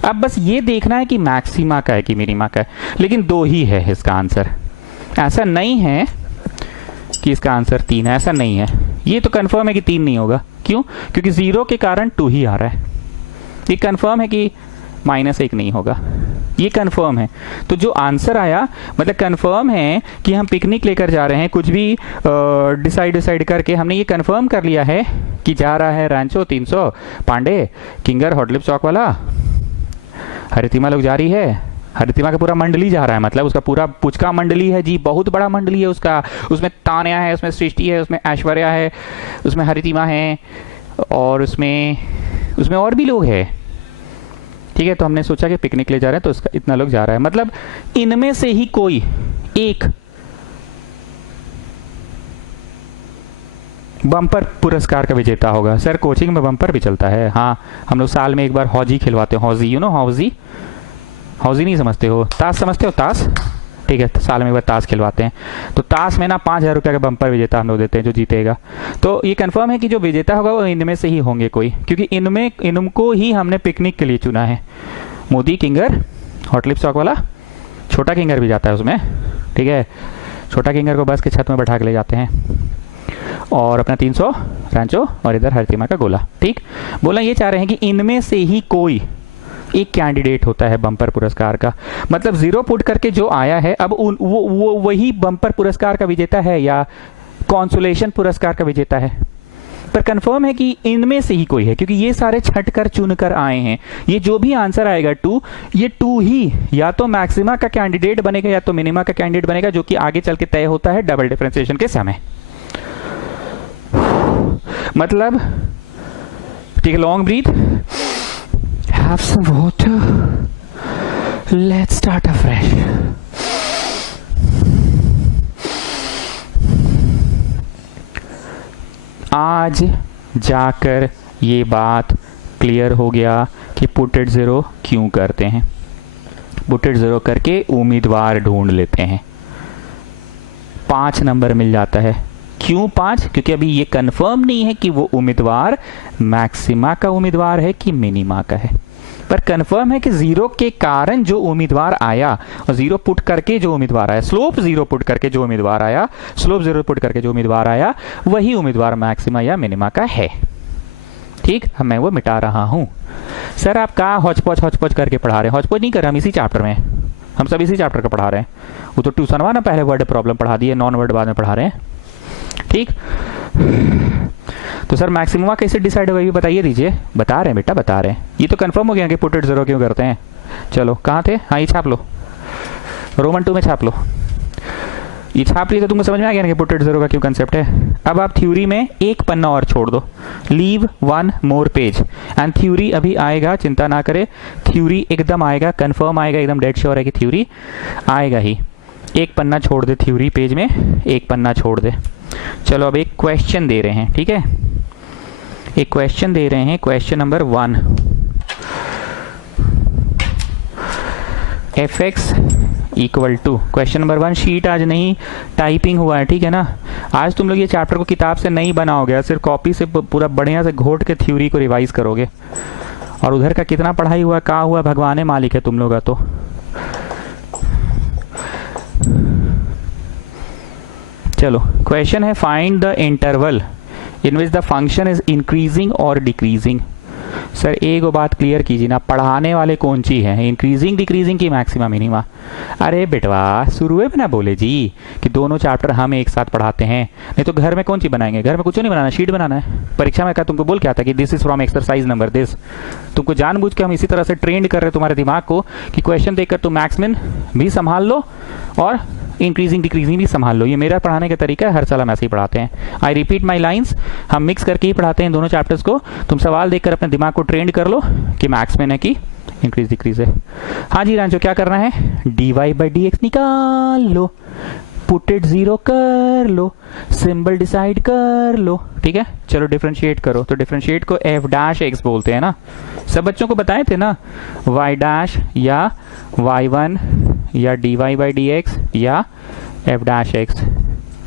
अब बस ये देखना है कि मैक्सिमा का है कि मिनिमा का है, लेकिन 2 ही है इसका आंसर। ऐसा नहीं है कि इसका आंसर 3 है, ऐसा नहीं है। ये तो कंफर्म है कि 3 नहीं होगा, क्यों, क्योंकि 0 के कारण 2 ही आ रहा है। ये कंफर्म है कि -1 नहीं होगा, ये कंफर्म है। तो जो आंसर आया मतलब कंफर्म है कि हम पिकनिक लेकर जा रहे हैं, कुछ भी डिसाइड करके हमने ये कंफर्म कर लिया है कि जा रहा है रांचो 300 पांडे किंगर हॉटलिप चौक वाला, हरितिमा लोग जा रही है, हरितिमा का पूरा मंडली जा रहा है, मतलब उसका पूरा पुचका मंडली है जी, बहुत बड़ा मंडली है उसका, उसमें तान्या है, उसमें सृष्टि है, उसमें ऐश्वर्या है, उसमें हरितिमा है, और उसमें और भी लोग हैं। ठीक है, तो हमने सोचा कि पिकनिक ले जा रहे हैं तो इसका इतना लोग जा रहा है, मतलब इनमें से ही कोई एक बम्पर पुरस्कार का विजेता होगा। सर कोचिंग में बम्पर भी चलता है, हाँ हम लोग साल में एक बार हौजी खिलवाते हैं, हौजी यू नो, हौजी, हौजी नहीं समझते हो, ताश समझते हो, ताश, ठीक है, साल में एक बार ताश खिलवाते हैं, तो ताश में ना 5000 रुपये का बम्पर विजेता हम लोग देते हैं जो जीतेगा। तो ये कंफर्म है कि जो विजेता होगा वो इनमें से ही होंगे कोई, क्योंकि इनको ही हमने पिकनिक के लिए चुना है। मोदी किंगर हॉटलिप चौक वाला, छोटा किंगर भी जाता है उसमें, ठीक है, छोटा किंगर को बस के छत में बैठा के ले जाते हैं, और अपना 300 रांचो, और इधर हरितिमा का गोला। ठीक, बोला ये चाह रहे हैं कि इनमें से ही कोई एक कैंडिडेट होता है बम्पर पुरस्कार का, मतलब 0 पुट करके जो आया है अब वो वही बम्पर पुरस्कार का विजेता है या कॉन्सोलेशन पुरस्कार का विजेता है। पर कंफर्म है कि इनमें से ही कोई है, क्योंकि ये सारे छट कर चुन कर आए हैं। ये जो भी आंसर आएगा 2, ये 2 ही या तो मैक्सिमा का कैंडिडेट बनेगा या तो मिनिमा का कैंडिडेट बनेगा, जो कि आगे चल के तय होता है डबल डिफरेंशिएशन के समय। मतलब ठीक है, long breath, have some water, let's start afresh. आज जाकर ये बात क्लियर हो गया कि पुट इट 0 क्यों करते हैं। पुट इट 0 करके उम्मीदवार ढूंढ लेते हैं, 5 नंबर मिल जाता है। क्यों 5? क्योंकि अभी ये कंफर्म नहीं है कि वो उम्मीदवार मैक्सिमा का उम्मीदवार है कि मिनिमा का है, पर कंफर्म है कि 0 के कारण जो उम्मीदवार आया और 0 पुट करके जो उम्मीदवार आया, स्लोप 0 पुट करके जो उम्मीदवार आया, स्लोप 0 पुट करके जो उम्मीदवार आया, वही उम्मीदवार मैक्सिमा या मिनिमा का है। ठीक, मैं वो मिटा रहा हूं। सर आप कहा हौच-पौच करके पढ़ा रहे हैं? हौच-पौच नहीं कर रहे, हम इसी चैप्टर में, हम सब इसी चैप्टर का पढ़ा रहे हैं। वो तो ट्यूशन वाला पहले वर्ड प्रॉब्लम पढ़ा दिए, नॉन वर्ड बाद में पढ़ा रहे हैं। ठीक, तो सर मैक्सिमम कैसे डिसाइड होगा ये बताइए दीजिए। बता रहे हैं बेटा, बता रहे हैं। ये तो कंफर्म हो गया कि पुट इट 0 क्यों करते हैं। चलो कहाँ थे? हाँ ये छाप लो, रोमन 2 में छाप लो। ये छाप लिया तो तुमको समझ में आ गया ना कि पुट इट 0 का क्यों कंसेप्ट है। अब आप थ्योरी में एक पन्ना और छोड़ दो, leave 1 more page and theory अभी आएगा, चिंता ना करे, थ्योरी एकदम आएगा, कंफर्म आएगा, एकदम डेड श्योर है कि थ्योरी आएगा ही। एक पन्ना छोड़ दे थ्योरी पेज में, एक पन्ना छोड़ दे। चलो अब एक क्वेश्चन दे रहे हैं, ठीक है, एक क्वेश्चन दे रहे हैं, question number 1, fx equal to, question number 1 sheet आज नहीं टाइपिंग हुआ है, ठीक है ना। आज तुम लोग ये चैप्टर को किताब से नहीं बनाओगे, सिर्फ कॉपी से पूरा बढ़िया से घोट के थ्योरी को रिवाइज करोगे, और उधर का कितना पढ़ाई हुआ, क्या हुआ, भगवान मालिक है तुम लोग का। तो चलो क्वेश्चन है, find the interval in which the function is increasing और डिक्रीजिंग। सर एक बात क्लियर कीजिए ना, पढ़ाने वाले कौन सी है, इंक्रीजिंग डिक्रीजिंग की मैक्सिमा मिनिमा? अरे बेटवा शुरू में ना बोले जी कि दोनों चैप्टर हम एक साथ पढ़ाते हैं, नहीं तो घर में कौन सी बनाएंगे, घर में कुछ नहीं बनाना, शीट बनाना है। परीक्षा में क्या तुमको बोल क्या था कि this is from exercise number this, तुमको जानबूझ के हम इसी तरह से ट्रेंड कर रहे हैं तुम्हारे दिमाग को कि क्वेश्चन देखकर तुम मैक्स मिन भी संभाल लो और इंक्रीजिंग डिक्रीजिंग भी संभाल लो। ये मेरा पढ़ाने का तरीका है, हर साल हम ऐसे ही पढ़ाते हैं। आई रिपीट माई लाइन्स, हम मिक्स करके ही पढ़ाते हैं दोनों चैप्टर्स को। तुम सवाल देखकर अपने दिमाग को ट्रेंड कर लो कि मैक्स में है कि इंक्रीज डिक्रीज है। हाँ जी रांचो, क्या करना है, dy बाई dx निकाल लो, पुट इट 0 कर लो, सिंबल डिसाइड कर लो, ठीक है। चलो डिफरेंशिएट करो, तो डिफरेंशिएट को f डैश x बोलते हैं ना, सब बच्चों को बताए थे ना, y डैश या y1 या dy बाई dx या f डैश x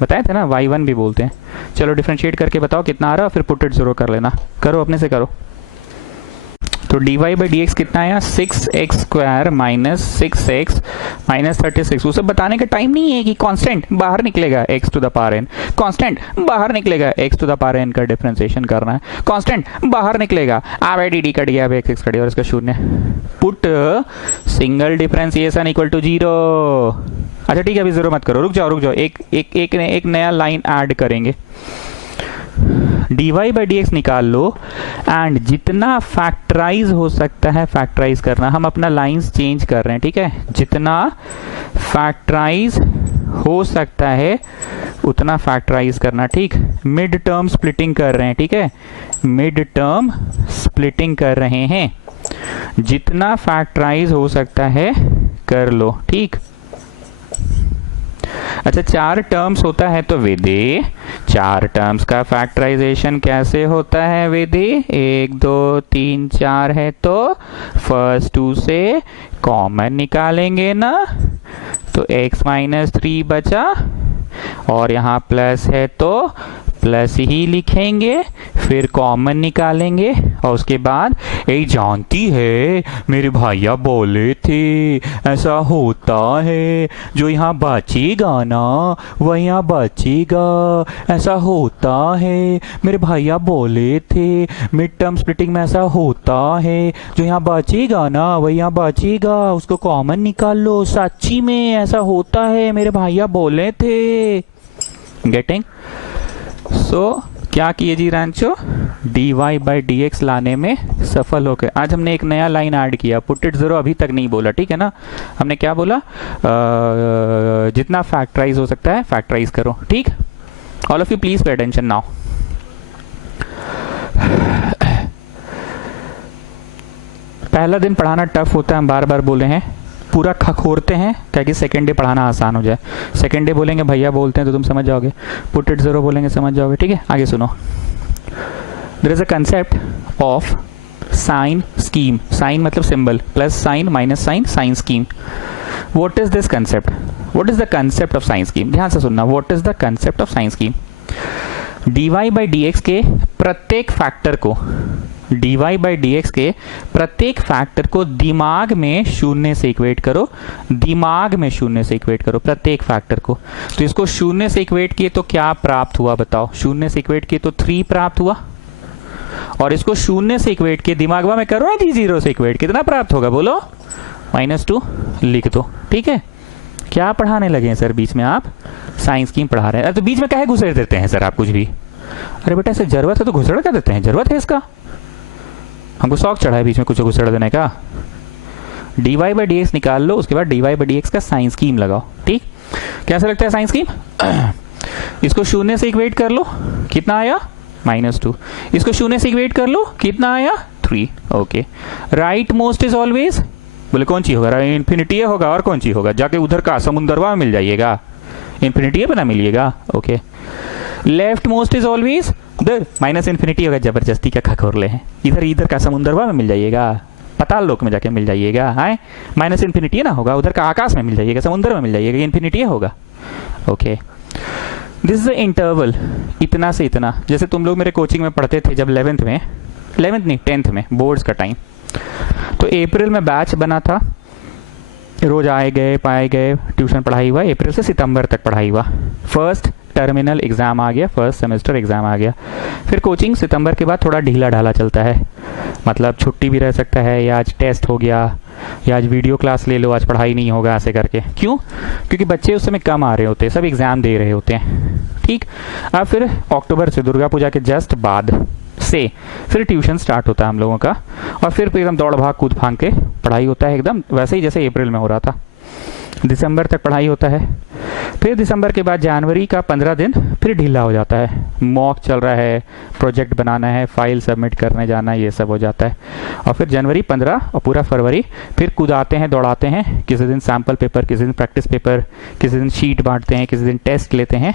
बताए थे ना, y1 भी बोलते हैं। चलो डिफरेंशिएट करके बताओ कितना आ रहा है, फिर पुट इट 0 कर लेना, करो अपने से करो। तो dy बाई dx कितना आया, 6x square minus 6x minus 36। उसे बताने का टाइम नहीं है कि कांस्टेंट बाहर निकलेगा x to the power n, constant बाहर निकलेगा x to the power n का डिफरेंशिएशन करना है, कांस्टेंट बाहर निकलेगा, अब dd कट गया, अब x कट गया और इसका शून्य। Put single differentiation equal to 0। अच्छा ठीक है, अभी 0 मत करो, रुक जाओ, एक नया लाइन ऐड करेंगे, dy बाई dx निकाल लो एंड जितना फैक्टराइज हो सकता है फैक्टराइज करना। हम अपना लाइंस चेंज कर रहे हैं, ठीक है, जितना फैक्टराइज हो सकता है उतना फैक्टराइज करना, ठीक। मिड टर्म स्प्लिटिंग कर रहे हैं, ठीक है, मिड टर्म स्प्लिटिंग कर रहे हैं, जितना फैक्टराइज हो सकता है कर लो, ठीक। अच्छा 4 टर्म्स होता है तो विधि 4 टर्म्स का फैक्टराइजेशन कैसे होता है विधि, 1 2 3 4 है तो फर्स्ट 2 से कॉमन निकालेंगे ना, तो x माइनस 3 बचा और यहाँ प्लस है तो प्लस ही लिखेंगे, फिर कॉमन निकालेंगे और उसके बाद ये जानती है मेरे भैया बोले थे ऐसा होता है, जो यहाँ बचेगा ना वह यहाँ बचेगा, ऐसा होता है, मेरे भैया बोले थे मिड टर्म स्प्लिटिंग में ऐसा होता है, जो यहाँ बचेगा ना वह यहाँ बचेगा, उसको कॉमन निकाल लो, सच्ची में ऐसा होता है, मेरे भैया बोले थे। गेटिंग? सो क्या किए जी रांचो, dy बाई dx लाने में सफल हो गए। आज हमने एक नया लाइन ऐड किया, पुट इट 0 अभी तक नहीं बोला, ठीक है ना, हमने क्या बोला, जितना फैक्टराइज हो सकता है फैक्टराइज करो, ठीक। All of you please pay attention now. पहला दिन पढ़ाना टफ होता है, हम बार बार बोले हैं, पूरा खखोरते हैं ताकि सेकेंड डे पढ़ाना आसान हो जाए। सेकेंड डे बोलेंगे भैया बोलते हैं तो तुम समझ जाओगे, पुट इट 0 बोलेंगे समझ जाओगे, ठीक है। आगे सुनो, there is a concept of sine scheme, sign मतलब symbol, plus sign minus sign, sign scheme. What is this concept? What is the concept of sine scheme? ध्यान से सुनना. What is the concept of sine scheme? dy by d x के प्रत्येक फैक्टर को, dy बाई डी एक्स के प्रत्येक फैक्टर को दिमाग में शून्य से इक्वेट करो, दिमाग में शून्य से इक्वेट करो प्रत्येक फैक्टर को. तो इसको शून्य से इक्वेट किए तो क्या प्राप्त हुआ बताओ? शून्य से इक्वेट किए तो 3 प्राप्त हुआ, और इसको शून्य से इक्वेट किए दिमाग में करो ना जी, 0 से इक्वेट कितना प्राप्त होगा बोलो? -2 लिख दो. ठीक है. क्या पढ़ाने लगे हैं सर बीच में आप? साइंस स्कीम पढ़ा रहे हैं. तो बीच में काहे घुसेड़ देते हैं सर आप कुछ भी? अरे बेटा ऐसे जरूरत है तो घुसेड़ कर देते हैं, जरूरत है इसका? हमको शौक चढ़ा है बीच में कुछ घुसेड़ देने का. dy बाई डी एक्स निकाल लो, उसके बाद dy बाई डी एक्स का साइन स्कीम लगाओ. ठीक. कैसा लगता है साइन स्कीम? इसको शून्य से इक्वेट कर लो, कितना आया? -2. इसको शून्य से इक्वेट कर लो, कितना आया? 3. Okay. Right most is always, बोले कौन सी होगा? इन्फिनिटी होगा. और कौन सी होगा? जाके उधर का समुंदरवा में मिल जाइएगा, इन्फिनिटी पे ना मिलिएगा. Okay. Left most is always उधर माइनस इन्फिनिटी होगा. जबरदस्ती का खखोरले हैं. इधर इधर का समुंदरवा में मिल जाइएगा, पाताल लोक में जाके मिल जाइएगा. हाय, माइनस इन्फिनिटी ना होगा, उधर का आकाश में मिल जाइएगा, समुद्र में मिल जाइएगा, इन्फिनिटी होगा. Okay. This is a interval, इतना से इतना. जैसे तुम लोग मेरे कोचिंग में पढ़ते थे जब 11th में, 11th नहीं 10th में, बोर्ड्स का टाइम. तो अप्रैल में बैच बना था, रोज आए गए पाए गए, ट्यूशन पढ़ाई हुआ. अप्रैल से सितंबर तक पढ़ाई हुआ. फर्स्ट टर्मिनल एग्जाम आ गया, फर्स्ट सेमेस्टर एग्जाम आ गया. फिर कोचिंग सितंबर के बाद थोड़ा ढीला ढाला चलता है, मतलब छुट्टी भी रह सकता है, या आज टेस्ट हो गया, या आज वीडियो क्लास ले लो, आज पढ़ाई नहीं होगा, ऐसे करके. क्यों? क्योंकि बच्चे उस समय कम आ रहे होते हैं, सब एग्जाम दे रहे होते हैं. ठीक. अब फिर अक्टूबर से, दुर्गा पूजा के जस्ट बाद से फिर ट्यूशन स्टार्ट होता है हम लोगों का, और फिर एकदम दौड़ भाग कूद फांग के पढ़ाई होता है, एकदम वैसे ही जैसे अप्रैल में हो रहा था. दिसंबर तक पढ़ाई होता है. फिर दिसंबर के बाद जनवरी का 15 दिन फिर ढीला हो जाता है. मॉक चल रहा है, प्रोजेक्ट बनाना है, फाइल सबमिट करने जाना है, ये सब हो जाता है. और फिर जनवरी 15 और पूरा फरवरी फिर कूदाते हैं, दौड़ाते हैं. किसी दिन सैम्पल पेपर, किसी दिन प्रैक्टिस पेपर, किसी दिन शीट बांटते हैं, किसी दिन टेस्ट लेते हैं.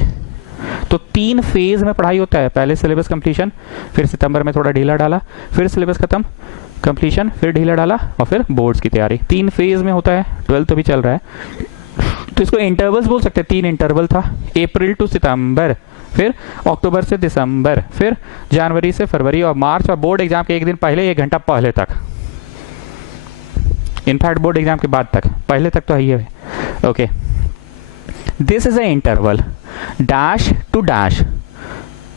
तो 3 फेज में पढ़ाई होता है. पहले सिलेबस कंप्लीशन, फिर सितंबर में थोड़ा ढीला डाला, फिर सिलेबस खत्म, कंप्लीशन, फिर ढीला डाला, और फिर बोर्ड्स की तैयारी. 3 फेज में होता है. 12th तो भी चल रहा है, तो इसको इंटरवल्स बोल सकते हैं. 3 इंटरवल था, अप्रैल टू सितंबर, फिर अक्टूबर से दिसंबर, फिर जनवरी से फरवरी, और मार्च और बोर्ड एग्जाम के 1 दिन पहले, 1 घंटा पहले तक. इनफैक्ट बोर्ड एग्जाम के बाद तक, पहले तक तो है. Okay. This is a interval. Dash to dash.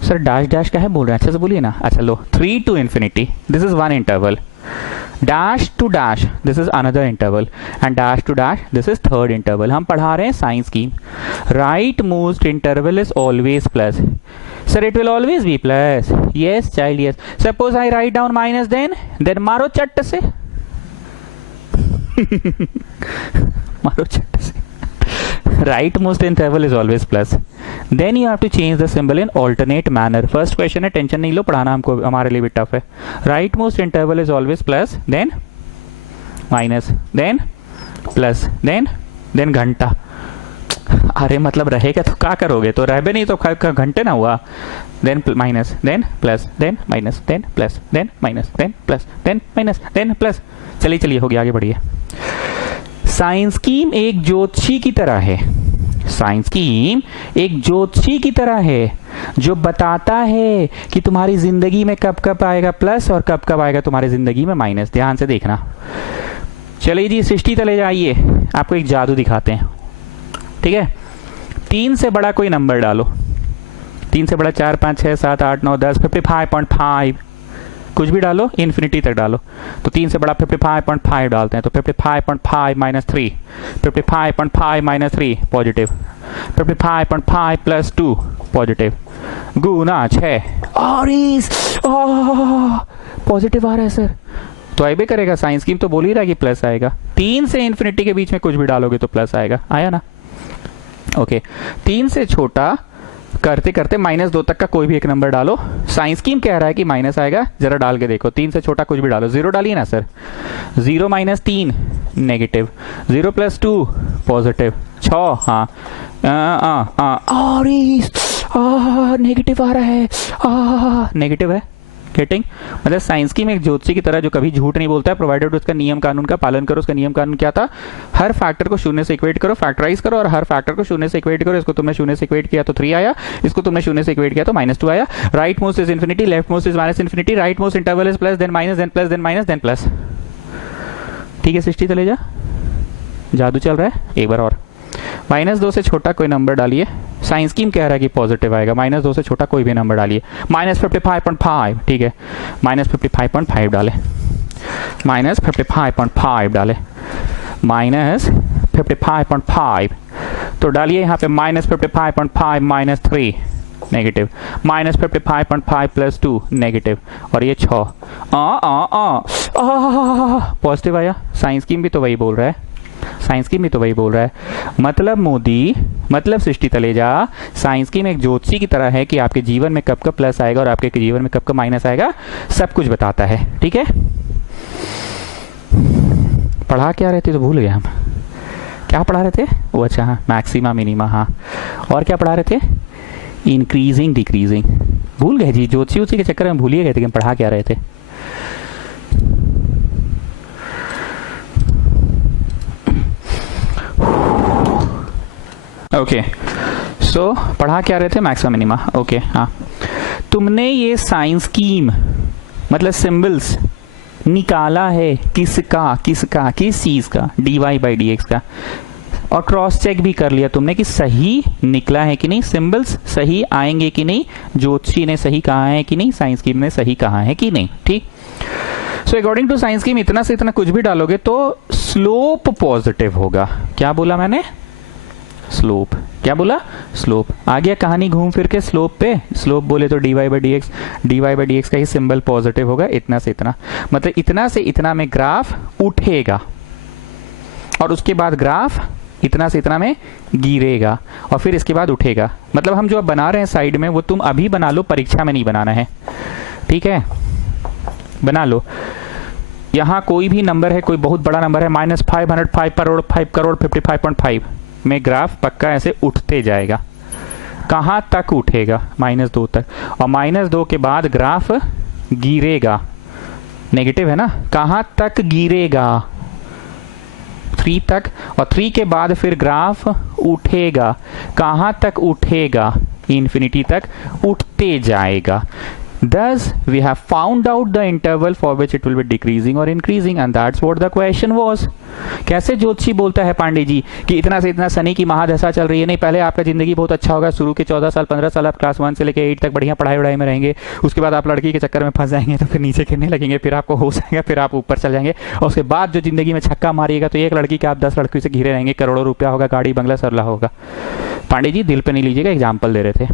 Sir dash dash क्या है बोल रहे हैं? अच्छे से बोलिए ना. अच्छा लो. 3 to infinity, this is 1 interval. Dash to dash, this is another interval. And dash to dash, this is 3rd interval. हम पढ़ा रहे हैं science scheme. Right most interval is always plus. Sir it will always be plus. Yes child, yes. Suppose I write down minus, then मारो चट्ट से. मारो चट्ट से. rightmost interval is always plus. Then you have to change the symbol in alternate manner. First question है, टेंशन नहीं लो, पढ़ाना हमको हमारे लिए भी टफ है. rightmost interval is always plus, then minus, then plus, then घंटा. अरे मतलब रहेगा तो क्या करोगे? तो रहे नहीं तो घंटे ना हुआ. then minus, then plus, then minus, then plus, then minus, then plus, then minus, then plus. चलिए चलिए हो गया, आगे बढ़िए. साइंस स्कीम एक ज्योतिषी की तरह है. साइंस स्कीम एक ज्योतिषी की तरह है जो बताता है कि तुम्हारी जिंदगी में कब कब आएगा प्लस और कब कब आएगा तुम्हारी जिंदगी में माइनस. ध्यान से देखना. चलिए जी सृष्टि तले जाइए, आपको एक जादू दिखाते हैं. ठीक है. 3 से बड़ा कोई नंबर डालो. 3 से बड़ा 4, 5, 6, 7, 8, 9, 10, 55.5, कुछ भी डालो, इन्फिनिटी तक डालो. तो 3 से बड़ा 55.5 डालते हैं. तो 55.5 minus 3, 55.5 minus 3 positive, 55.5 plus 2 positive, गुना 6 और पॉजिटिव आ रहा है सर. तो आए भी करेगा. साइंस स्कीम तो बोल ही रहा है कि प्लस आएगा. 3 से इन्फिनिटी के बीच में कुछ भी डालोगे तो प्लस आएगा. आया ना? ओके. 3 से छोटा करते करते -2 तक का कोई भी एक नंबर डालो. साइंस स्कीम कह रहा है कि माइनस आएगा. जरा डाल के देखो. 3 से छोटा कुछ भी डालो. 0 डालिए ना सर. 0 - 3 नेगेटिव, 0 + 2 पॉजिटिव, 6 हाँ नेगेटिव आ रहा है. नेगेटिव है गेटिंग? मतलब साइंस की में एक ज्योतिषी की तरह जो कभी झूठ नहीं बोलता है, प्रोवाइडेड उसका नियम कानून का पालन करो। उसका नियम कानून क्या था? हर फैक्टर को शून्य से इक्वेट करो, फैक्टराइज करो, और हर फैक्टर को शून्य से इक्वेट करो। इसको तुमने शून्य से इक्वेट किया तो 3 आया, इसको तुमने शून्य से इक्वेट किया तो -2 आया। Right most is infinity, left most is minus infinity, right most interval is plus then minus then plus then minus then plus. ठीक है सृष्टि तलेजा, जादू चल रहा है। एक बार और, -2 से छोटा कोई नंबर डालिए। साइंस स्कीम कह रहा है कि पॉजिटिव आएगा, -2 से छोटा कोई भी नंबर डालिए। -55.5, ठीक है, -55.5 डाले, -55.5 डाले, -55.5 तो डालिए यहाँ पे -55.5 -3 नेगेटिव, -55.5 + 2 नेगेटिव, और ये 6 पॉजिटिव आया। साइंस स्कीम भी तो वही बोल रहा है, साइंस की भी तो वही बोल रहा है। मतलब मोदी, मतलब सृष्टि तलेजा, साइंस की में एक ज्योतिषी की तरह है कि आपके जीवन में कब कब प्लस आएगा और आपके जीवन में कब कब माइनस आएगा, सब कुछ बताता है। ठीक है, पढ़ा क्या रहे थे तो भूल गए हम, क्या पढ़ा रहे थे वो? अच्छा हाँ, मैक्सिमा मिनिमा, हाँ। और क्या पढ़ा रहे थे? इंक्रीजिंग डिक्रीजिंग, भूल गए जी, ज्योतिषी के चक्कर में भूलिए गए थे कि हम पढ़ा क्या रहे थे। ओके सो पढ़ा क्या रहे थे? Maxima minima. ओके हाँ, तुमने ये साइंस स्कीम मतलब सिंबल्स निकाला है किसका? किसका? किस चीज का? dy/dx का, और क्रॉस चेक भी कर लिया तुमने कि सही निकला है कि नहीं, सिंबल्स सही आएंगे कि नहीं, ज्योतिषी ने सही कहा है कि नहीं, साइंस स्कीम ने सही कहा है कि नहीं। ठीक, so according to science scheme इतना से इतना कुछ भी डालोगे तो स्लोप पॉजिटिव होगा। क्या बोला मैंने? स्लोप। क्या बोला? स्लोप। आ गया कहानी घूम फिर के स्लोप पे। स्लोप बोले तो dy/dx, dy/dx का ही सिंबल पॉजिटिव होगा। इतना से इतना मतलब इतना से इतना में ग्राफ उठेगा, और उसके बाद ग्राफ इतना से इतना में गिरेगा, और फिर इसके बाद उठेगा। मतलब हम जो अब बना रहे हैं साइड में, वो तुम अभी बना लो, परीक्षा में नहीं बनाना है। ठीक है, बना लो। यहां कोई भी नंबर है, कोई बहुत बड़ा नंबर है, -500, 5 करोड़, 5 करोड़ 55.5 में ग्राफ पक्का ऐसे उठते जाएगा। कहां तक उठेगा? -2 तक, और -2 के बाद ग्राफ गिरेगा। नेगेटिव है ना, कहां तक गिरेगा? 3 तक, और 3 के बाद फिर ग्राफ उठेगा। कहां तक उठेगा? इन्फिनिटी तक उठते जाएगा। Thus, we have found out the interval for which it will be decreasing or increasing, and that's what the question was. कैसे ज्योतिषी बोलता है पांडे जी कि इतना से इतना शनि की महादशा चल रही है? नहीं, पहले आपका जिंदगी बहुत अच्छा होगा, शुरू के 14 साल 15 साल आप क्लास 1 से लेकर 8 तक बढ़िया पढ़ाई वढ़ाई में रहेंगे। उसके बाद आप लड़की के चक्कर में फंस जाएंगे तो फिर नीचे गिरने लगेंगे, फिर आपको हो जाएगा, फिर आप ऊपर चल जाएंगे, और उसके बाद जो जिंदगी में छक्का मारिएगा तो एक लड़की के आप 10 लड़कियों से घिरे रहेंगे, करोड़ों रुपया होगा, गाड़ी बंगला सरला होगा। पांडे जी दिल पे नहीं लीजिएगा, एग्जाम्पल दे रहे थे।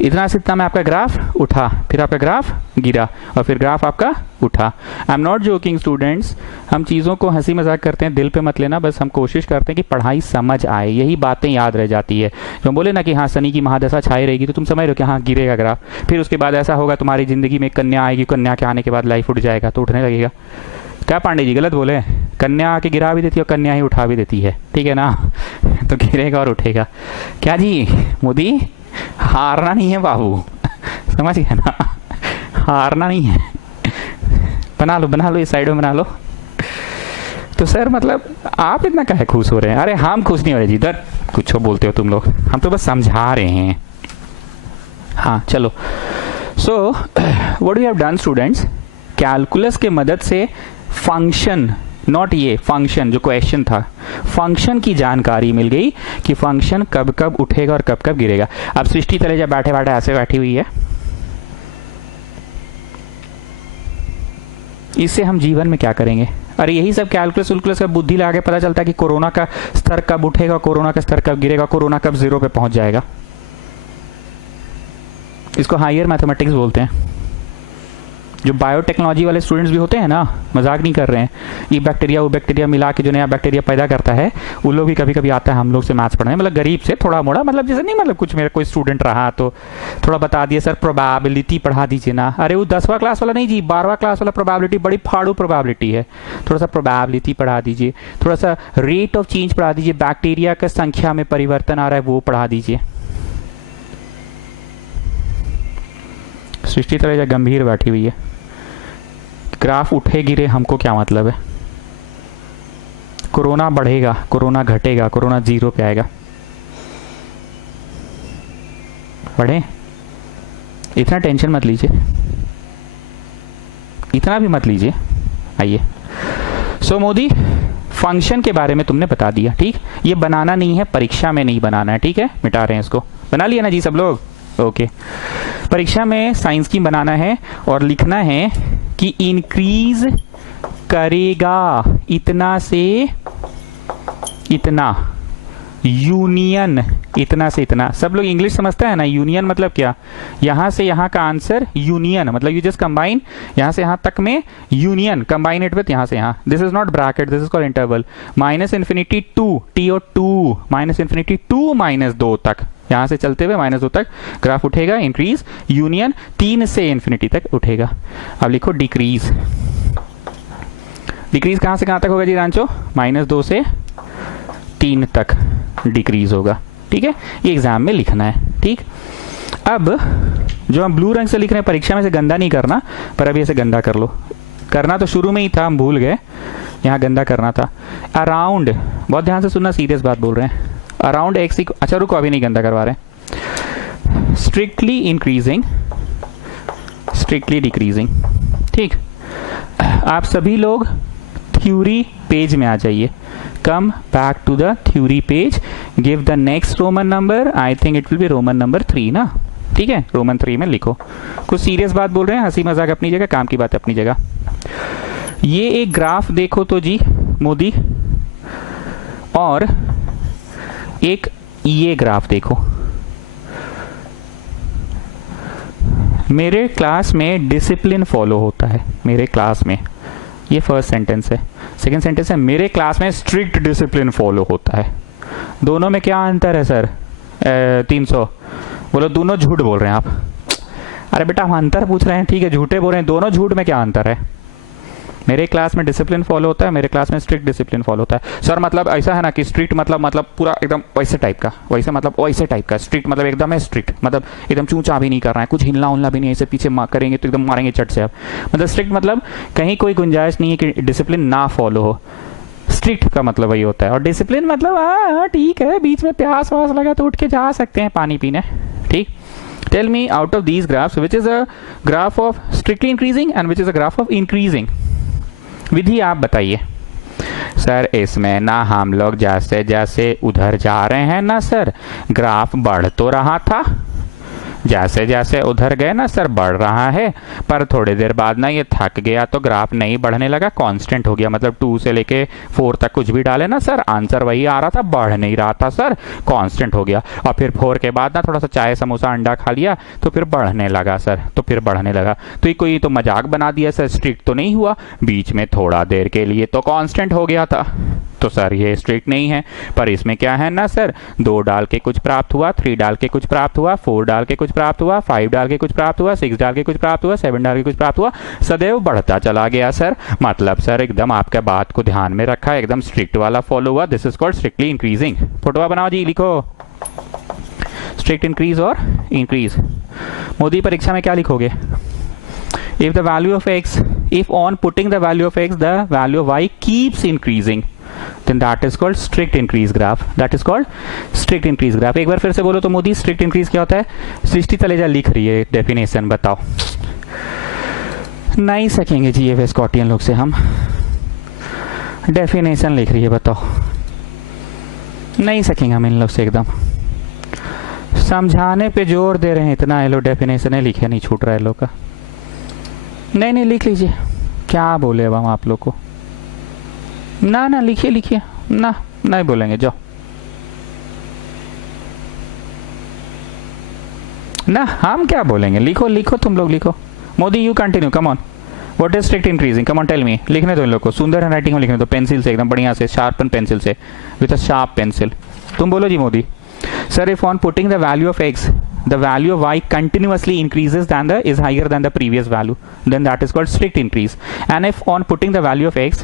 इतना से इतना में आपका ग्राफ उठा, फिर आपका ग्राफ गिरा, और फिर ग्राफ आपका उठा। I am not joking students, हम चीज़ों को हंसी मजाक करते हैं, दिल पे मत लेना, बस हम कोशिश करते हैं कि पढ़ाई समझ आए, यही बातें याद रह जाती है। जो बोले ना कि हाँ शनि की महादशा छाई रहेगी, तो तुम समझ रहे हो कि हाँ गिरेगा ग्राफ, फिर उसके बाद ऐसा होगा तुम्हारी जिंदगी में कन्या आएगी, कन्या के आने के बाद लाइफ उठ जाएगा, तो उठने लगेगा। क्या पांडे जी गलत बोले? कन्या आके गिरा भी देती है और कन्या ही उठा भी देती है, ठीक है ना? तो गिरेगा और उठेगा। क्या जी मोदी, हारना नहीं है बाबू, समझ गए ना? हारना नहीं है। बना लो इस साइड में बना लो। तो सर मतलब आप इतना काहे खुश हो रहे हैं? अरे हम खुश नहीं हो रहे जी, इधर कुछ बोलते हो तुम लोग, हम तो बस समझा रहे हैं। हाँ चलो, so what we have done students, calculus के मदद से फंक्शन, नॉट ये फंक्शन जो क्वेश्चन था, फंक्शन की जानकारी मिल गई कि फंक्शन कब कब उठेगा और कब कब गिरेगा। अब सृष्टि तलेजा बैठे बैठे ऐसे बैठी हुई है, इससे हम जीवन में क्या करेंगे? अरे यही सब कैलकुलस उलकुलस का बुद्धि लगा के पता चलता है कि कोरोना का स्तर कब उठेगा, कोरोना का स्तर कब गिरेगा, कोरोना कब 0 पे पहुंच जाएगा। इसको हायर मैथमेटिक्स बोलते हैं। जो बायोटेक्नोलॉजी वाले स्टूडेंट्स भी होते हैं ना, मजाक नहीं कर रहे हैं, ये बैक्टीरिया वो बैक्टीरिया मिला के जो नया बैक्टीरिया पैदा करता है, उन लोग भी कभी कभी आता है हम लोग से मैथ्स पढ़ने, मतलब गरीब से थोड़ा मोड़ा, मतलब जैसे नहीं, मतलब कुछ मेरा कोई स्टूडेंट रहा तो थोड़ा बता दिए, सर प्रोबेबिलिटी पढ़ा दीजिए ना। अरे वो 10वां क्लास वाला नहीं जी, 12वां क्लास वाला प्रोबेबिलिटी, बड़ी फाड़ू प्रोबेबिलिटी है, थोड़ा सा प्रोबेबिलिटी पढ़ा दीजिए, थोड़ा सा रेट ऑफ चेंज पढ़ा दीजिए, बैक्टीरिया का संख्या में परिवर्तन आ रहा है वो पढ़ा दीजिए। सृष्टि तलेजा गंभीर बैठी हुई है। ग्राफ उठे गिरे हमको क्या मतलब है? कोरोना बढ़ेगा, कोरोना घटेगा, कोरोना 0 पे आएगा। बढ़े, इतना टेंशन मत लीजिए, इतना भी मत लीजिए। आइए, सो मोदी फंक्शन के बारे में तुमने बता दिया, ठीक। ये बनाना नहीं है, परीक्षा में नहीं बनाना है, ठीक है। मिटा रहे हैं इसको, बना लिया ना जी सब लोग? ओके। परीक्षा में साइंस की बनाना है और लिखना है कि इंक्रीज करेगा इतना से इतना, यूनियन इतना से इतना। सब लोग इंग्लिश समझते हैं ना? यूनियन मतलब क्या? यहां से यहां का आंसर यूनियन, मतलब यू जस्ट कंबाइन यहां से यहां तक में यूनियन, कंबाइन इट विथ यहां से यहां। This is not bracket, this is called interval. Minus infinity to, टी और टू, माइनस इन्फिनिटी टू -2 तक, यहां से चलते हुए -2 तक ग्राफ उठेगा। इंक्रीज, यूनियन 3 से इन्फिनिटी तक उठेगा। अब लिखो डिक्रीज। डिक्रीज कहां से कहां तक होगा जी रांचो? -2 से 3 तक डिक्रीज होगा, ठीक है। ये एग्जाम में लिखना है, ठीक। अब जो हम ब्लू रंग से लिख रहे हैं, परीक्षा में से गंदा नहीं करना, पर अभी ऐसे गंदा कर लो। करना तो शुरू में ही था, हम भूल गए, यहाँ गंदा करना था। अराउंड, बहुत ध्यान से सुनना, सीरियस बात बोल रहे हैं। अराउंड एक्स, अच्छा रुको, अभी नहीं गंदा करवा रहे। स्ट्रिक्टली इंक्रीजिंग, स्ट्रिक्टली डिक्रीजिंग, ठीक। आप सभी लोग थ्योरी पेज में आ जाइए। Come back to the theory page, give the next Roman number, I think it will be Roman number 3 ना, ठीक है। रोमन 3 में लिखो। कुछ सीरियस बात बोल रहे हैं, हंसी मजाक अपनी जगह, काम की बात अपनी जगह। ये एक ग्राफ देखो तो जी मोदी, और एक ये ग्राफ देखो। मेरे क्लास में डिसिप्लिन फॉलो होता है, मेरे क्लास में। ये फर्स्ट सेंटेंस है। सेकंड सेंटेंस है, मेरे क्लास में स्ट्रिक्ट डिसिप्लिन फॉलो होता है। दोनों में क्या अंतर है सर? 300। बोलो, दोनों झूठ बोल रहे हैं आप। अरे बेटा, हम अंतर पूछ रहे हैं, ठीक है, झूठे बोल रहे हैं। दोनों झूठ में क्या अंतर है? मेरे क्लास में डिसिप्लिन फॉलो होता है, मेरे क्लास में स्ट्रिक्ट डिसिप्लिन फॉलो होता है। सर मतलब ऐसा है ना कि स्ट्रिक्ट मतलब पूरा एकदम वैसे टाइप का, वैसे मतलब वैसे टाइप का। स्ट्रिक्ट मतलब एकदम है स्ट्रिक्ट, मतलब एकदम चूचा भी नहीं कर रहा है, कुछ हिलना उलना भी नहीं, ऐसे पीछे करेंगे तो एकदम मारेंगे चट से आप। मतलब स्ट्रिक्ट मतलब कहीं कोई गुंजाइश नहीं है कि डिसिप्लिन ना फॉलो हो। स्ट्रिक्ट का मतलब वही होता है। और डिसिप्लिन मतलब हाँ ठीक है, बीच में प्यास वास लगा तो उठ के जा सकते हैं पानी पीने, ठीक। Tell me out of these graphs which is a graph of strictly increasing and which is a graph of increasing. विधि आप बताइए। सर इसमें ना हम लोग जैसे जैसे उधर जा रहे हैं ना सर, ग्राफ बढ़ तो रहा था, जैसे जैसे उधर गए ना सर बढ़ रहा है, पर थोड़ी देर बाद ना ये थक गया तो ग्राफ नहीं बढ़ने लगा, कांस्टेंट हो गया। मतलब 2 से लेके 4 तक कुछ भी डाले ना सर, आंसर वही आ रहा था, बढ़ नहीं रहा था सर, कांस्टेंट हो गया। और फिर 4 के बाद ना थोड़ा सा चाय समोसा अंडा खा लिया तो फिर बढ़ने लगा सर, तो फिर बढ़ने लगा। तो ये कोई तो मजाक बना दिया सर, स्ट्रिक्ट तो नहीं हुआ, बीच में थोड़ा देर के लिए तो कांस्टेंट हो गया था। तो सर ये स्ट्रिक्ट नहीं है। पर इसमें क्या है ना सर, 2 डाल के कुछ प्राप्त हुआ, 3 डाल के कुछ प्राप्त हुआ, 4 डाल के कुछ प्राप्त हुआ, 5 डाल के कुछ प्राप्त हुआ, 6 डाल के कुछ प्राप्त हुआ, 7 डाल के कुछ प्राप्त हुआ, सदैव बढ़ता चला गया सर। मतलब सर एकदम आपके बात को ध्यान में रखा, एकदम स्ट्रिक्ट वाला फॉलो हुआ। This is called strictly increasing. Photo बनाओ जी, लिखो स्ट्रिक्ट इंक्रीज और इंक्रीज। मोदी परीक्षा में क्या लिखोगे? If the value of x, if on putting the value of x, the value of y keeps increasing, then that is called strict increase graph. That is called strict increase graph. एक बार फिर से बोलो तो मोदी, strict increase क्या होता है? सृष्टि तलेजा लिख रही है डेफिनेशन, बताओ। नहीं सकेंगे जी ये स्कॉटियन लोग से हम, डेफिनेशन लिख रही है, बताओ। नहीं सकेंगे हम इन लोग से, एकदम समझाने पे जोर दे रहे हैं इतना, ये लोग डेफिनेशन लिखे नहीं छूट रहा है लोग का। नहीं लिख लीजिए, क्या बोले अब हम आप लोग को। ना ना लिखिए लिखिए, ना नहीं बोलेंगे, जाओ ना, हम क्या बोलेंगे, लिखो लिखो, तुम लोग लिखो। Modi you continue, come on. What is strict increasing, come on tell me. लिखने दो इन लोग को, सुंदर हैंड राइटिंग में लिखने दो, पेंसिल से एकदम बढ़िया से, शार्पन पेंसिल से, विथ अ शार्प पेंसिल। तुम बोलो जी Modi. Sir if on putting the value of x, the value of y continuously increases than the is higher than the previous value, then that is called strict increase. And if on putting the value of x,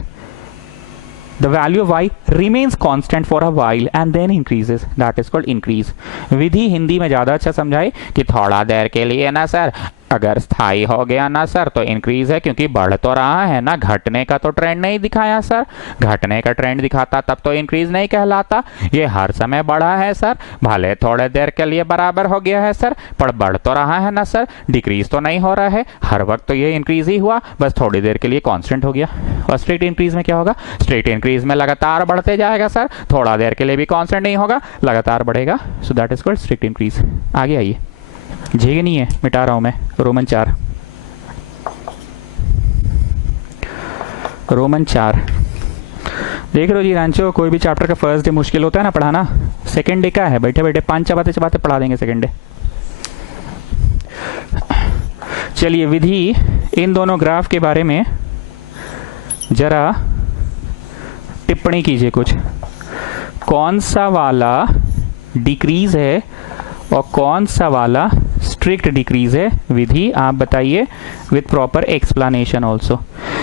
the value of y remains constant for a while and then increases, that is called increase. विधि हिंदी में ज्यादा अच्छा समझाए कि थोड़ा देर के लिए ना सर अगर स्थाई हो गया ना सर तो इंक्रीज है, क्योंकि बढ़ तो रहा है ना, घटने का तो ट्रेंड नहीं दिखाया सर। घटने का ट्रेंड दिखाता तब तो इंक्रीज नहीं कहलाता। ये हर समय बढ़ा है सर, भले थोड़े देर के लिए बराबर हो गया है सर, पर बढ़ तो रहा है ना सर, डिक्रीज तो नहीं हो रहा है। हर वक्त तो ये इंक्रीज ही हुआ, बस थोड़ी देर के लिए कांस्टेंट हो गया। और स्ट्रेट इंक्रीज में क्या होगा? स्ट्रेट इंक्रीज में लगातार बढ़ते जाएगा सर, थोड़ा देर के लिए भी कांस्टेंट नहीं होगा, लगातार बढ़ेगा। So that is called straight increase. आगे आइए, झेगे नहीं है, मिटा रहा हूं मैं। रोमन 4, रोमन 4 देख लो जी रांचो, कोई भी चैप्टर का फर्स्ट डे मुश्किल होता है ना पढ़ाना, सेकंड डे क्या है, बैठे बैठे 5 चबाते चबाते पढ़ा देंगे सेकंड डे। चलिए विधि, इन दोनों ग्राफ के बारे में जरा टिप्पणी कीजिए कुछ। कौन सा वाला डिक्रीज है और कौन सा वाला स्ट्रिक्ट डिक्रीज है? विधि आप बताइए with proper explanation also.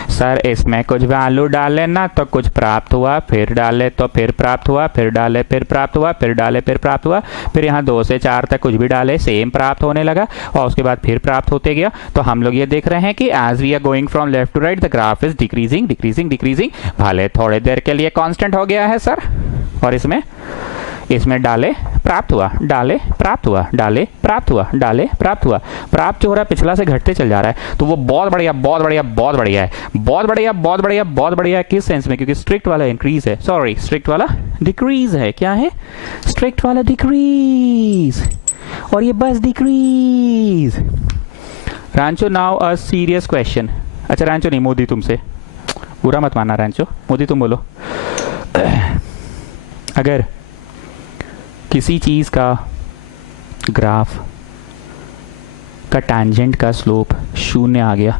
Sir इसमें कुछ वैल्यू डाले ना तो कुछ प्राप्त हुआ, फिर डाले तो फिर प्राप्त हुआ, फिर डाले फिर प्राप्त हुआ, फिर डाले फिर प्राप्त हुआ, फिर यहाँ 2 से 4 तक कुछ भी डाले सेम प्राप्त होने लगा, और उसके बाद फिर प्राप्त होते गया। तो हम लोग ये देख रहे हैं कि as we are going from left to right the graph is decreasing decreasing decreasing. भले थोड़ी देर के लिए कांस्टेंट हो गया है सर, और इसमें डाले प्राप्त हुआ, डाले प्राप्त हुआ, डाले प्राप्त हुआ, डाले प्राप्त हुआ। प्राप्त जो हो रहा है पिछला से घटते चल जा रहा है, तो वो बहुत बढ़िया बहुत बढ़िया बहुत बढ़िया है, बहुत बढ़िया बहुत बढ़िया बहुत बढ़िया है। किस सेंस में? क्योंकि स्ट्रिक्ट वाला इंक्रीज है, सॉरी स्ट्रिक्ट वाला डिक्रीज है। क्या है? स्ट्रिक्ट वाला डिक्रीज, और ये बस decrease. Rancho now a serious question. अच्छा रांचो नहीं, मोदी तुमसे, बुरा मत मानना रांचो, मोदी तुम बोलो। अगर किसी चीज का ग्राफ का टैंजेंट का स्लोप 0 आ गया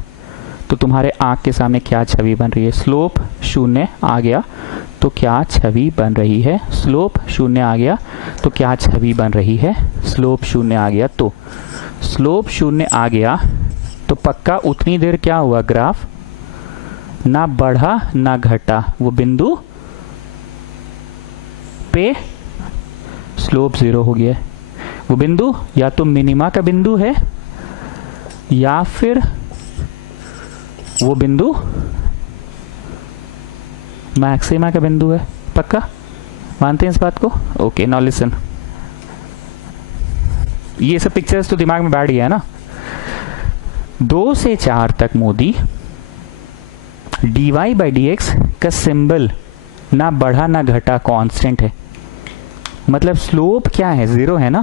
तो तुम्हारे आंख के सामने क्या छवि बन रही है? स्लोप 0 आ गया तो क्या छवि बन रही है? स्लोप 0 आ गया तो क्या छवि बन रही है? स्लोप 0 आ गया तो, स्लोप 0 आ गया तो पक्का उतनी देर क्या हुआ? ग्राफ ना बढ़ा ना घटा, वो बिंदु पे स्लोप 0 हो गया है। वो बिंदु या तो मिनिमा का बिंदु है या फिर वो बिंदु मैक्सिमा का बिंदु है। पक्का मानते हैं इस बात को? ओके नाउ लिसन, ये सब पिक्चर्स तो दिमाग में बैठ गया है ना। 2 से 4 तक मोदी dy बाई dx का सिंबल ना बढ़ा ना घटा, कांस्टेंट है। मतलब स्लोप क्या है? 0 है ना।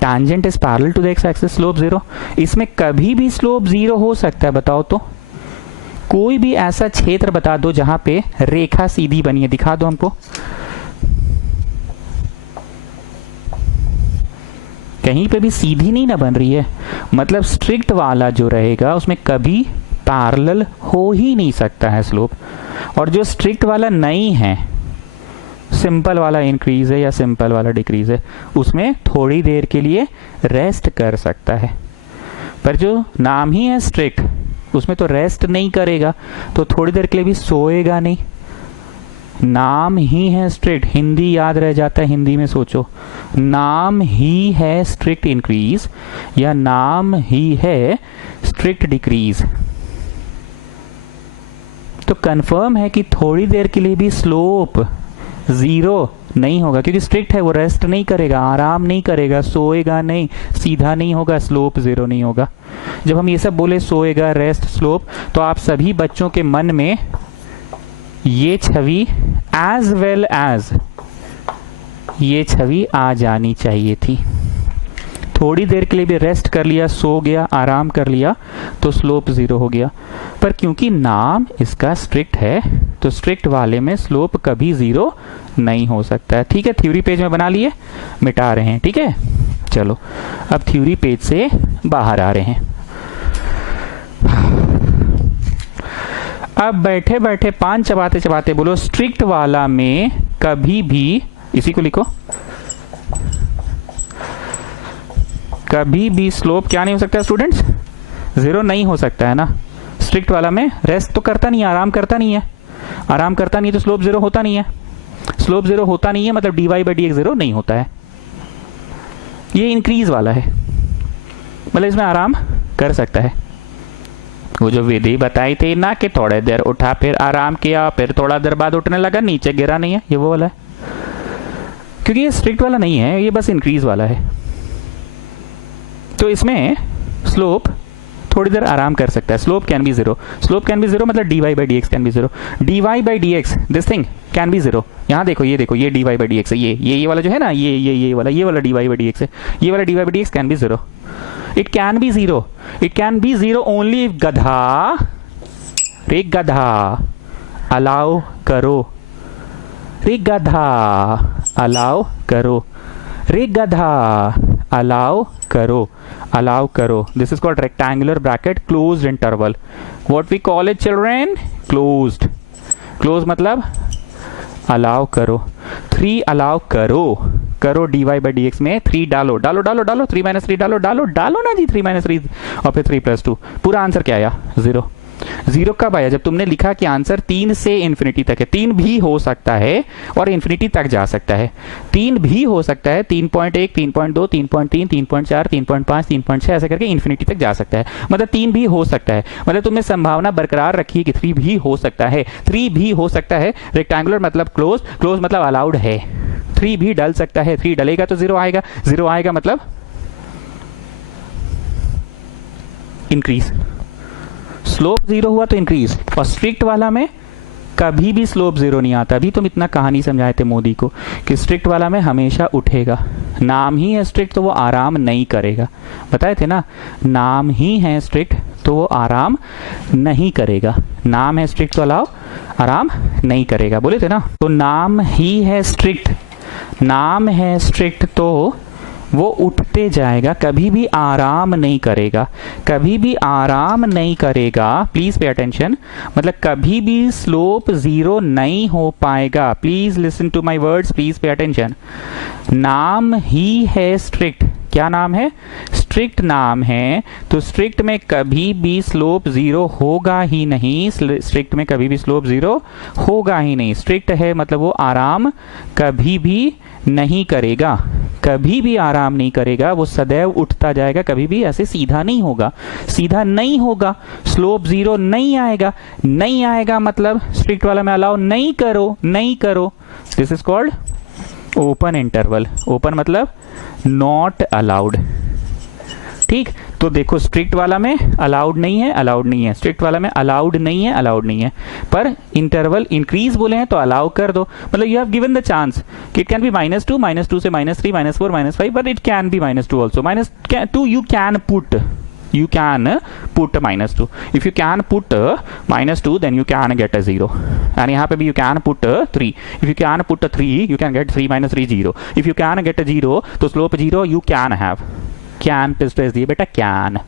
Tangent is parallel to the x axis, slope 0। इसमें कभी भी स्लोप 0 हो सकता है, बताओ तो। कोई भी ऐसा क्षेत्र बता दो जहां पे रेखा सीधी बनी है, दिखा दो हमको। कहीं पे भी सीधी नहीं ना बन रही है, मतलब स्ट्रिक्ट वाला जो रहेगा उसमें कभी पैरेलल हो ही नहीं सकता है स्लोप। और जो स्ट्रिक्ट वाला नहीं है, सिंपल वाला इंक्रीज है या सिंपल वाला डिक्रीज है, उसमें थोड़ी देर के लिए रेस्ट कर सकता है। पर जो नाम ही है स्ट्रिक्ट, उसमें तो रेस्ट नहीं करेगा, तो थोड़ी देर के लिए भी सोएगा नहीं। नाम ही है स्ट्रिक्ट, हिंदी याद रह जाता है, हिंदी में सोचो। नाम ही है स्ट्रिक्ट इंक्रीज या नाम ही है स्ट्रिक्ट डिक्रीज, तो कंफर्म है कि थोड़ी देर के लिए भी स्लोप 0 नहीं होगा, क्योंकि स्ट्रिक्ट है, वो रेस्ट नहीं करेगा, आराम नहीं करेगा, सोएगा नहीं, सीधा नहीं होगा, स्लोप 0 नहीं होगा। जब हम ये सब बोले सोएगा, रेस्ट, स्लोप, तो आप सभी बच्चों के मन में ये छवि एज वेल एज ये छवि आ जानी चाहिए थी। थोड़ी देर के लिए भी रेस्ट कर लिया, सो गया, आराम कर लिया, तो स्लोप 0 हो गया। पर क्योंकि नाम इसका स्ट्रिक्ट है, तो स्ट्रिक्ट वाले में स्लोप कभी 0 नहीं हो सकता है। ठीक है, थ्योरी पेज में बना लिए, मिटा रहे हैं। ठीक है, चलो अब थ्योरी पेज से बाहर आ रहे हैं। अब बैठे बैठे 5 चबाते चबाते बोलो, स्ट्रिक्ट वाला में कभी भी, इसी को लिखो, कभी भी स्लोप क्या नहीं हो सकता है स्टूडेंट्स? 0 नहीं हो सकता है ना। स्ट्रिक्ट वाला में रेस्ट तो करता नहीं है, आराम करता नहीं है, आराम करता नहीं है, तो स्लोप 0 होता नहीं है। स्लोप 0 होता नहीं है मतलब dy बाई dx 0 नहीं होता है। ये इंक्रीज वाला है, मतलब इसमें आराम कर सकता है। वो जो विधि बताई थी ना कि थोड़ी देर उठा फिर आराम किया फिर थोड़ा देर बाद उठने लगा, नीचे गिरा नहीं है, ये वो वाला है। क्योंकि ये स्ट्रिक्ट वाला नहीं है, ये बस इंक्रीज वाला है। तो इसमें स्लोप थोड़ी देर आराम कर सकता है। Slope can be zero, slope can be zero मतलब dy by d x can be zero, dy by d x this thing can be zero. यहाँ देखो ये देखो, ये dy बाई डी एक्स है, ये वाला जो है ना, ये वाला dy बाई डी एक्स है, ये वाला dy by d x can be zero. It can be zero, it can be zero only if गधा, रे गधा अलाउ करो, रे गधा अलाउ करो, रे गधा अलाउ करो, allow करो। This is called rectangular bracket closed interval. What we call it children? Closed. Closed मतलब allow करो। 3 allow करो, करो dy by dx में 3 डालो, डालो डालो डालो 3 माइनस 3 डालो, डालो डालो ना जी 3 माइनस 3 और फिर 3 प्लस 2। पूरा आंसर क्या आया? 0। 0 कब आया? जब तुमने लिखा कि आंसर 3 से इन्फिनिटी तक है। 3 भी हो सकता है और इन्फिनिटी तक जा सकता है। 3 भी हो सकता है, 3.1, 3.2, 3.3, 3.4, 3.5, 3.6 ऐसे करके इन्फिनिटी तक जा सकता है। मतलब 3 भी हो सकता है, मतलब तुमने संभावना बरकरार रखी है कि 3 भी हो सकता है। 3 भी हो सकता है, रेक्टेंगुलर मतलब क्लोज, क्लोज मतलब अलाउड है। 3 भी डल सकता है, 3 डलेगा तो 0 आएगा, 0 आएगा मतलब इंक्रीज। स्लोप 0 हुआ तो इंक्रीज। और स्ट्रिक्ट वाला में कभी भी स्लोप 0 नहीं आता। अभी तुम इतना कहानी समझाए थे मोदी को कि स्ट्रिक्ट वाला में हमेशा उठेगा। नाम ही है स्ट्रिक्ट तो वो आराम नहीं करेगा। बताए थे ना, नाम ही है स्ट्रिक्ट तो वो आराम नहीं करेगा। नाम है स्ट्रिक्ट तो अलाउ आराम नहीं करेगा, बोले थे ना। तो नाम ही है स्ट्रिक्ट, नाम है स्ट्रिक्ट तो वो उठते जाएगा, कभी भी आराम नहीं करेगा, कभी भी आराम नहीं करेगा। प्लीज पे अटेंशन, मतलब कभी भी स्लोप 0 नहीं हो पाएगा। Please listen to my words, please pay attention. नाम ही है स्ट्रिक्ट। क्या नाम है? स्ट्रिक्ट नाम है। तो स्ट्रिक्ट में कभी भी स्लोप 0 होगा ही नहीं। स्ट्रिक्ट में कभी भी स्लोप 0 होगा ही नहीं। स्ट्रिक्ट है मतलब वो आराम कभी भी नहीं करेगा, कभी भी आराम नहीं करेगा। वो सदैव उठता जाएगा, कभी भी ऐसे सीधा नहीं होगा, सीधा नहीं होगा। स्लोप 0 नहीं आएगा, नहीं आएगा मतलब स्ट्रिक्ट वाला में अलाउ नहीं करो, नहीं करो। This is called open interval. Open मतलब नॉट अलाउड। ठीक, तो देखो स्ट्रिक्ट वाला में अलाउड नहीं है, अलाउड नहीं है। स्ट्रिक्ट वाला में अलाउड नहीं है, अलाउड नहीं है। पर इंटरवल इंक्रीज बोले हैं तो अलाउ कर दो। मतलब you have given the chance कि इट कैन बी -2, -2 से -3, -4, -5, but it can be -2 also. -2 you can put -2. If you can put -2 then you can get a 0. and यहाँ पे भी you can put 3. If you can put 3 you can get 3 - 3 0. If you can get a 0 तो slope 0 you can have. Can pay space दिए बेटा, कैन।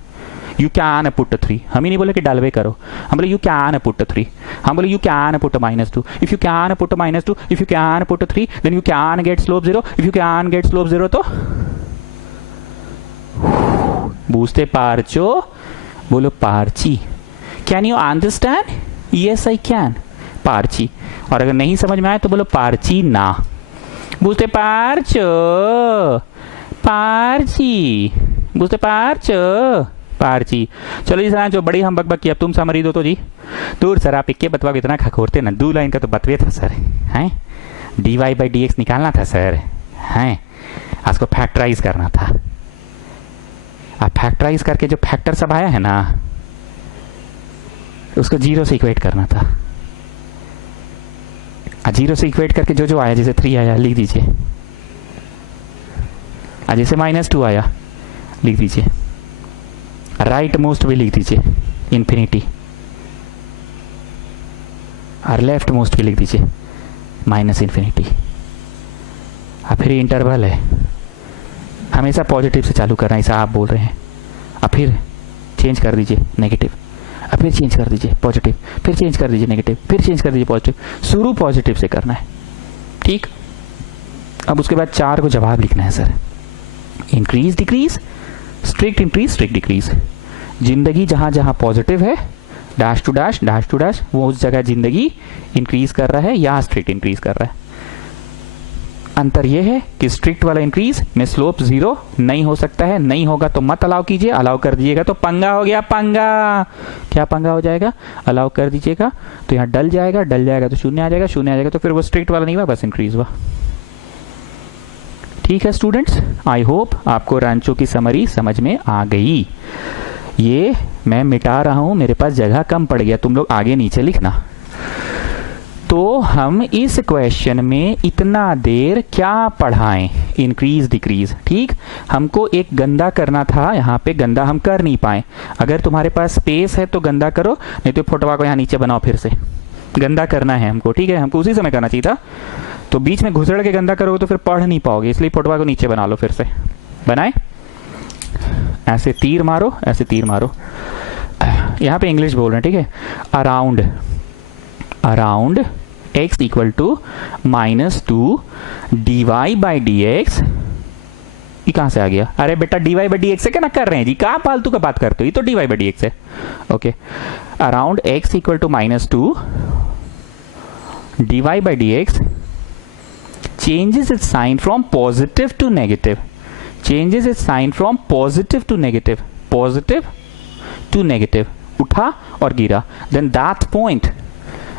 You can put 3। हम ही नहीं बोले कि डालवे करो, हम बोले यू कैन पुट 3। हम बोले you can put -2। If you can put -2, if you can put 3 then you can get slope 0। If you can get slope 0 तो बूझते पार्चो, बोलो पार्ची। Can you understand? Yes I can, पार्ची। और अगर नहीं समझ में आए तो बोलो पार्ची ना। बूझते पार्चो, पार्ची, बुझते पार्च, पार्ची। चलो जी सर, जो बड़ी हम बकबक की, अब तुम समरी दो तो जी। दूर सर, आप इक्के बतवा इतना खखोरते ना, 2 लाइन का तो बतवे था सर, हैं dy बाई डी एक्स निकालना था सर, हैं उसको फैक्टराइज करना था। आप फैक्टराइज करके जो फैक्टर सब आया है ना उसको 0 से इक्वेट करना था। 0 से इक्वेट करके जो जो आया, जैसे 3 आया लिख दीजिए, जैसे -2 आया लिख दीजिए, राइट मोस्ट भी लिख दीजिए इन्फिनिटी, और लेफ्ट मोस्ट भी लिख दीजिए -इन्फिनिटी। अब फिर इंटरवल है, हमेशा पॉजिटिव से चालू करना है, ऐसा आप बोल रहे हैं। अब फिर चेंज कर दीजिए नेगेटिव, अब फिर चेंज कर दीजिए पॉजिटिव, फिर चेंज कर दीजिए नेगेटिव, फिर चेंज कर दीजिए पॉजिटिव। शुरू पॉजिटिव से करना है, ठीक। अब उसके बाद 4 को जवाब लिखना है sir. Increase decrease, strict increase, strict decrease. जिंदगी जहां जहां पॉजिटिव है, dash to dash, dash to dash, वो उस जगह जिंदगी इंक्रीज कर रहा है या स्ट्रिक्ट इंक्रीज कर रहा है। अंतर यह है कि स्ट्रिक्ट वाला इंक्रीज में स्लोप 0 नहीं हो सकता है, नहीं होगा तो मत अलाउ कीजिए, अलाउ कर दीजिएगा तो पंगा हो गया, पंगा। क्या पंगा हो जाएगा? अलाउ कर दीजिएगा तो यहाँ डल जाएगा, डल जाएगा तो शून्य आ जाएगा, शून्य आ जाएगा तो फिर वो स्ट्रिक्ट वाला नहीं हुआ, बस इंक्रीज हुआ। ठीक है स्टूडेंट्स, आई होप आपको रांचो की समरी समझ में आ गई। ये मैं मिटा रहा हूं, मेरे पास जगह कम पड़ गया, तुम लोग आगे नीचे लिखना। तो हम इस क्वेश्चन में इतना देर क्या पढ़ाएं? Increase decrease. ठीक, हमको एक गंदा करना था, यहाँ पे गंदा हम कर नहीं पाए। अगर तुम्हारे पास स्पेस है तो गंदा करो, नहीं तो फोटोवा को यहाँ नीचे बनाओ, फिर से गंदा करना है हमको। ठीक है, हमको उसी समय करना चाहिए था, तो बीच में घुसड़ के गंदा करोगे तो फिर पढ़ नहीं पाओगे, इसलिए फोटोवा को नीचे बना लो। फिर से बनाए, ऐसे तीर मारो, ऐसे तीर मारो। यहाँ पे इंग्लिश बोल रहे हैं, ठीक है। Around, around x equal to -2 dy/dx। ये कहां से आ गया? अरे बेटा dy/dx से क्या ना कर रहे हैं जी, कहां फालतू का बात करते हो, ये तो dy/dx है। Okay, around x equal to -2 dy/dx changes its sign from positive to negative, changes its sign from positive to negative, positive to negative, उठा और गिरा, then that point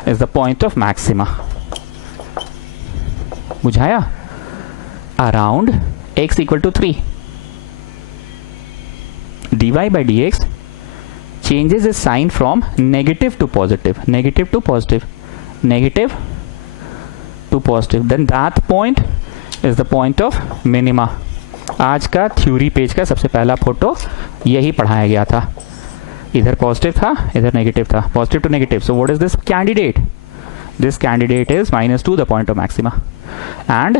is the point of maxima। बुझाया? Around x equal to 3 dy/dx changes its sign from negative to positive, negative to positive, negative to positive, then that point is the point of minima। आज का थ्योरी पेज का सबसे पहला फोटो यही पढ़ाया गया था। इधर पॉजिटिव था, इधर नेगेटिव था, positive to negative. So what is this candidate? This candidate is -2 the point of maxima. And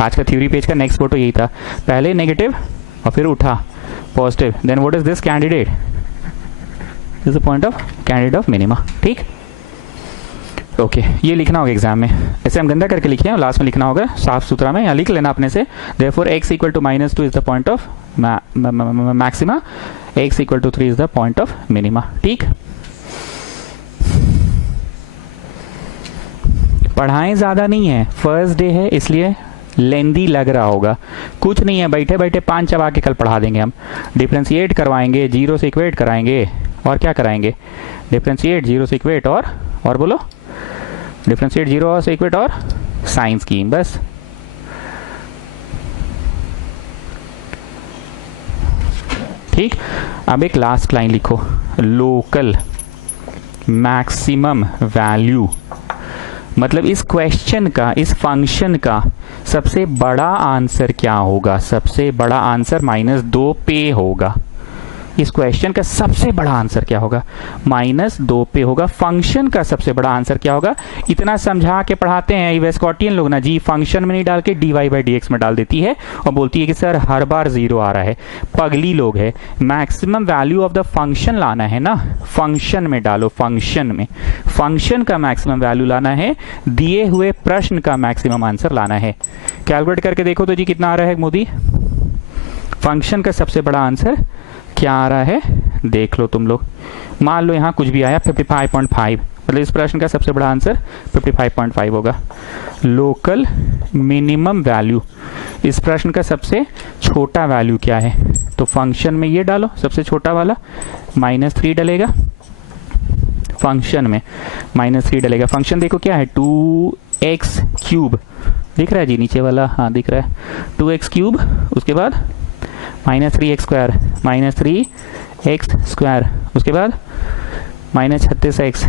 आज का थ्योरी पेज का नेक्स्ट फोटो यही था, पहले नेगेटिव और फिर उठा positive, then what is this candidate? This the point of candidate of minima. ठीक, ओके, ये लिखना होगा एग्जाम में, ऐसे हम गंदा करके लिखे हैं, लास्ट में लिखना होगा साफ सुथरा में, यहाँ लिख लेना अपने से। Therefore x equal to -2 is the point of maxima, x equal to 3 is the point of minima. ठीक, पढ़ाएं ज्यादा नहीं है, फर्स्ट डे है इसलिए लेंदी लग रहा होगा, कुछ नहीं है, बैठे बैठे 5 चबा के कल पढ़ा देंगे हम। डिफ्रेंशिएट करवाएंगे, 0 से इक्वेट कराएंगे, और क्या कराएंगे? डिफ्रेंशिएट 0 से इक्वेट, और बोलो, डिफ्रेंशिएट 0 से इक्वेट और साइन स्कीम, बस। ठीक, अब एक लास्ट लाइन लिखो, लोकल मैक्सिमम वैल्यू, मतलब इस क्वेश्चन का, इस फंक्शन का सबसे बड़ा आंसर क्या होगा? सबसे बड़ा आंसर -2 पे होगा। इस क्वेश्चन का सबसे बड़ा आंसर क्या होगा? -2 पे होगा। फंक्शन का सबसे बड़ा आंसर क्या होगा? इतना समझा के पढ़ाते हैं वेस्कॉटियन लोग ना जी, फंक्शन में नहीं डाल के dy/dx में डाल देती है और बोलती है कि सर हर बार 0 आ रहा है। पगली लोग है, maximum value of the function लाना है ना, फंक्शन में डालो, फंक्शन में, फंक्शन का मैक्सिमम वैल्यू लाना है, दिए हुए प्रश्न का मैक्सिमम आंसर लाना है। कैलकुलेट करके देखो तो जी कितना आ रहा है मोदी? फंक्शन का सबसे बड़ा आंसर क्या आ रहा है देख लो तुम लोग। मान लो यहाँ कुछ भी आया 55.5, मतलब इस प्रश्न का सबसे बड़ा आंसर 55.5 होगा। लोकल मिनिमम वैल्यू, इस प्रश्न का सबसे छोटा वैल्यू क्या है? तो फंक्शन में ये डालो, सबसे छोटा वाला -3 डलेगा, फंक्शन में -3 डलेगा। फंक्शन देखो क्या है, 2x³ दिख रहा है जी नीचे वाला, हाँ दिख रहा है 2x³, उसके बाद -3x², -3x², उसके बाद -36x,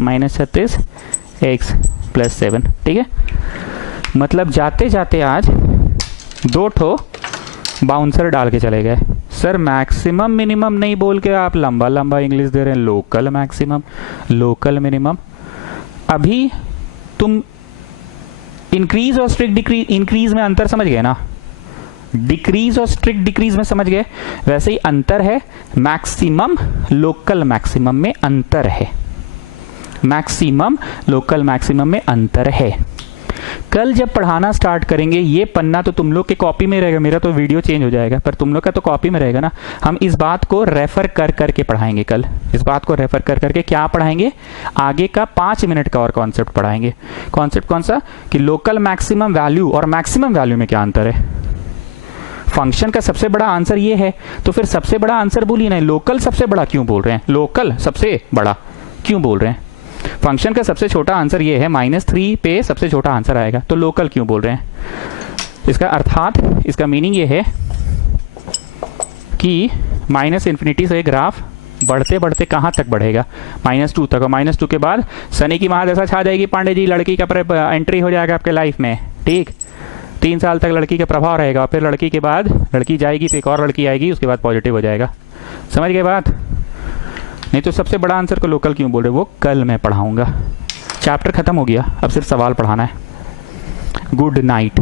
-36x + 7। ठीक है, मतलब जाते जाते आज 2 ठो बाउंसर डाल के चले गए। सर मैक्सिमम मिनिमम नहीं बोल के आप लंबा लंबा इंग्लिश दे रहे हैं, लोकल मैक्सिमम, लोकल मिनिमम। अभी तुम इंक्रीज और स्ट्रिक्ट डिक्रीज, इंक्रीज में अंतर समझ गए ना, डिक्रीज और स्ट्रिक्ट डिक्रीज में समझ गए, वैसे ही अंतर है मैक्सिमम लोकल मैक्सिमम में अंतर है, मैक्सिमम लोकल मैक्सिमम में अंतर है। कल जब पढ़ाना स्टार्ट करेंगे ये पन्ना तो तुम लोग के कॉपी में रहेगा, मेरा तो वीडियो चेंज हो जाएगा पर तुम लोग का तो कॉपी में रहेगा ना। हम इस बात को रेफर कर करके पढ़ाएंगे कल, इस बात को रेफर कर करके क्या पढ़ाएंगे, आगे का 5 मिनट का और कॉन्सेप्ट पढ़ाएंगे। कॉन्सेप्ट कौन सा, कि लोकल मैक्सिमम वैल्यू और मैक्सिमम वैल्यू में क्या अंतर है। फंक्शन का सबसे बड़ा आंसर ये है, तो फिर सबसे बड़ा आंसर बोलिए ना, लोकल सबसे बड़ा क्यों बोल रहे हैं, लोकल सबसे बड़ा क्यों बोल रहे हैं। फंक्शन का सबसे छोटा आंसर ये है, -3 पे सबसे छोटा आंसर आएगा, तो लोकल क्यों बोल रहे हैं। इसका अर्थात इसका मीनिंग ये है कि -∞ से ग्राफ बढ़ते बढ़ते कहाँ तक बढ़ेगा, -2 तक, और -2 के बाद शनि की महादशा छा जाएगी पांडे जी, लड़की का एंट्री हो जाएगा आपके लाइफ में, ठीक। 3 साल तक लड़की का प्रभाव रहेगा, फिर लड़की के बाद लड़की जाएगी तो एक और लड़की आएगी, उसके बाद पॉजिटिव हो जाएगा। समझ गए बात। नहीं तो सबसे बड़ा आंसर को लोकल क्यों बोल रहे, वो कल मैं पढ़ाऊंगा। चैप्टर खत्म हो गया, अब सिर्फ सवाल पढ़ाना है। Good night.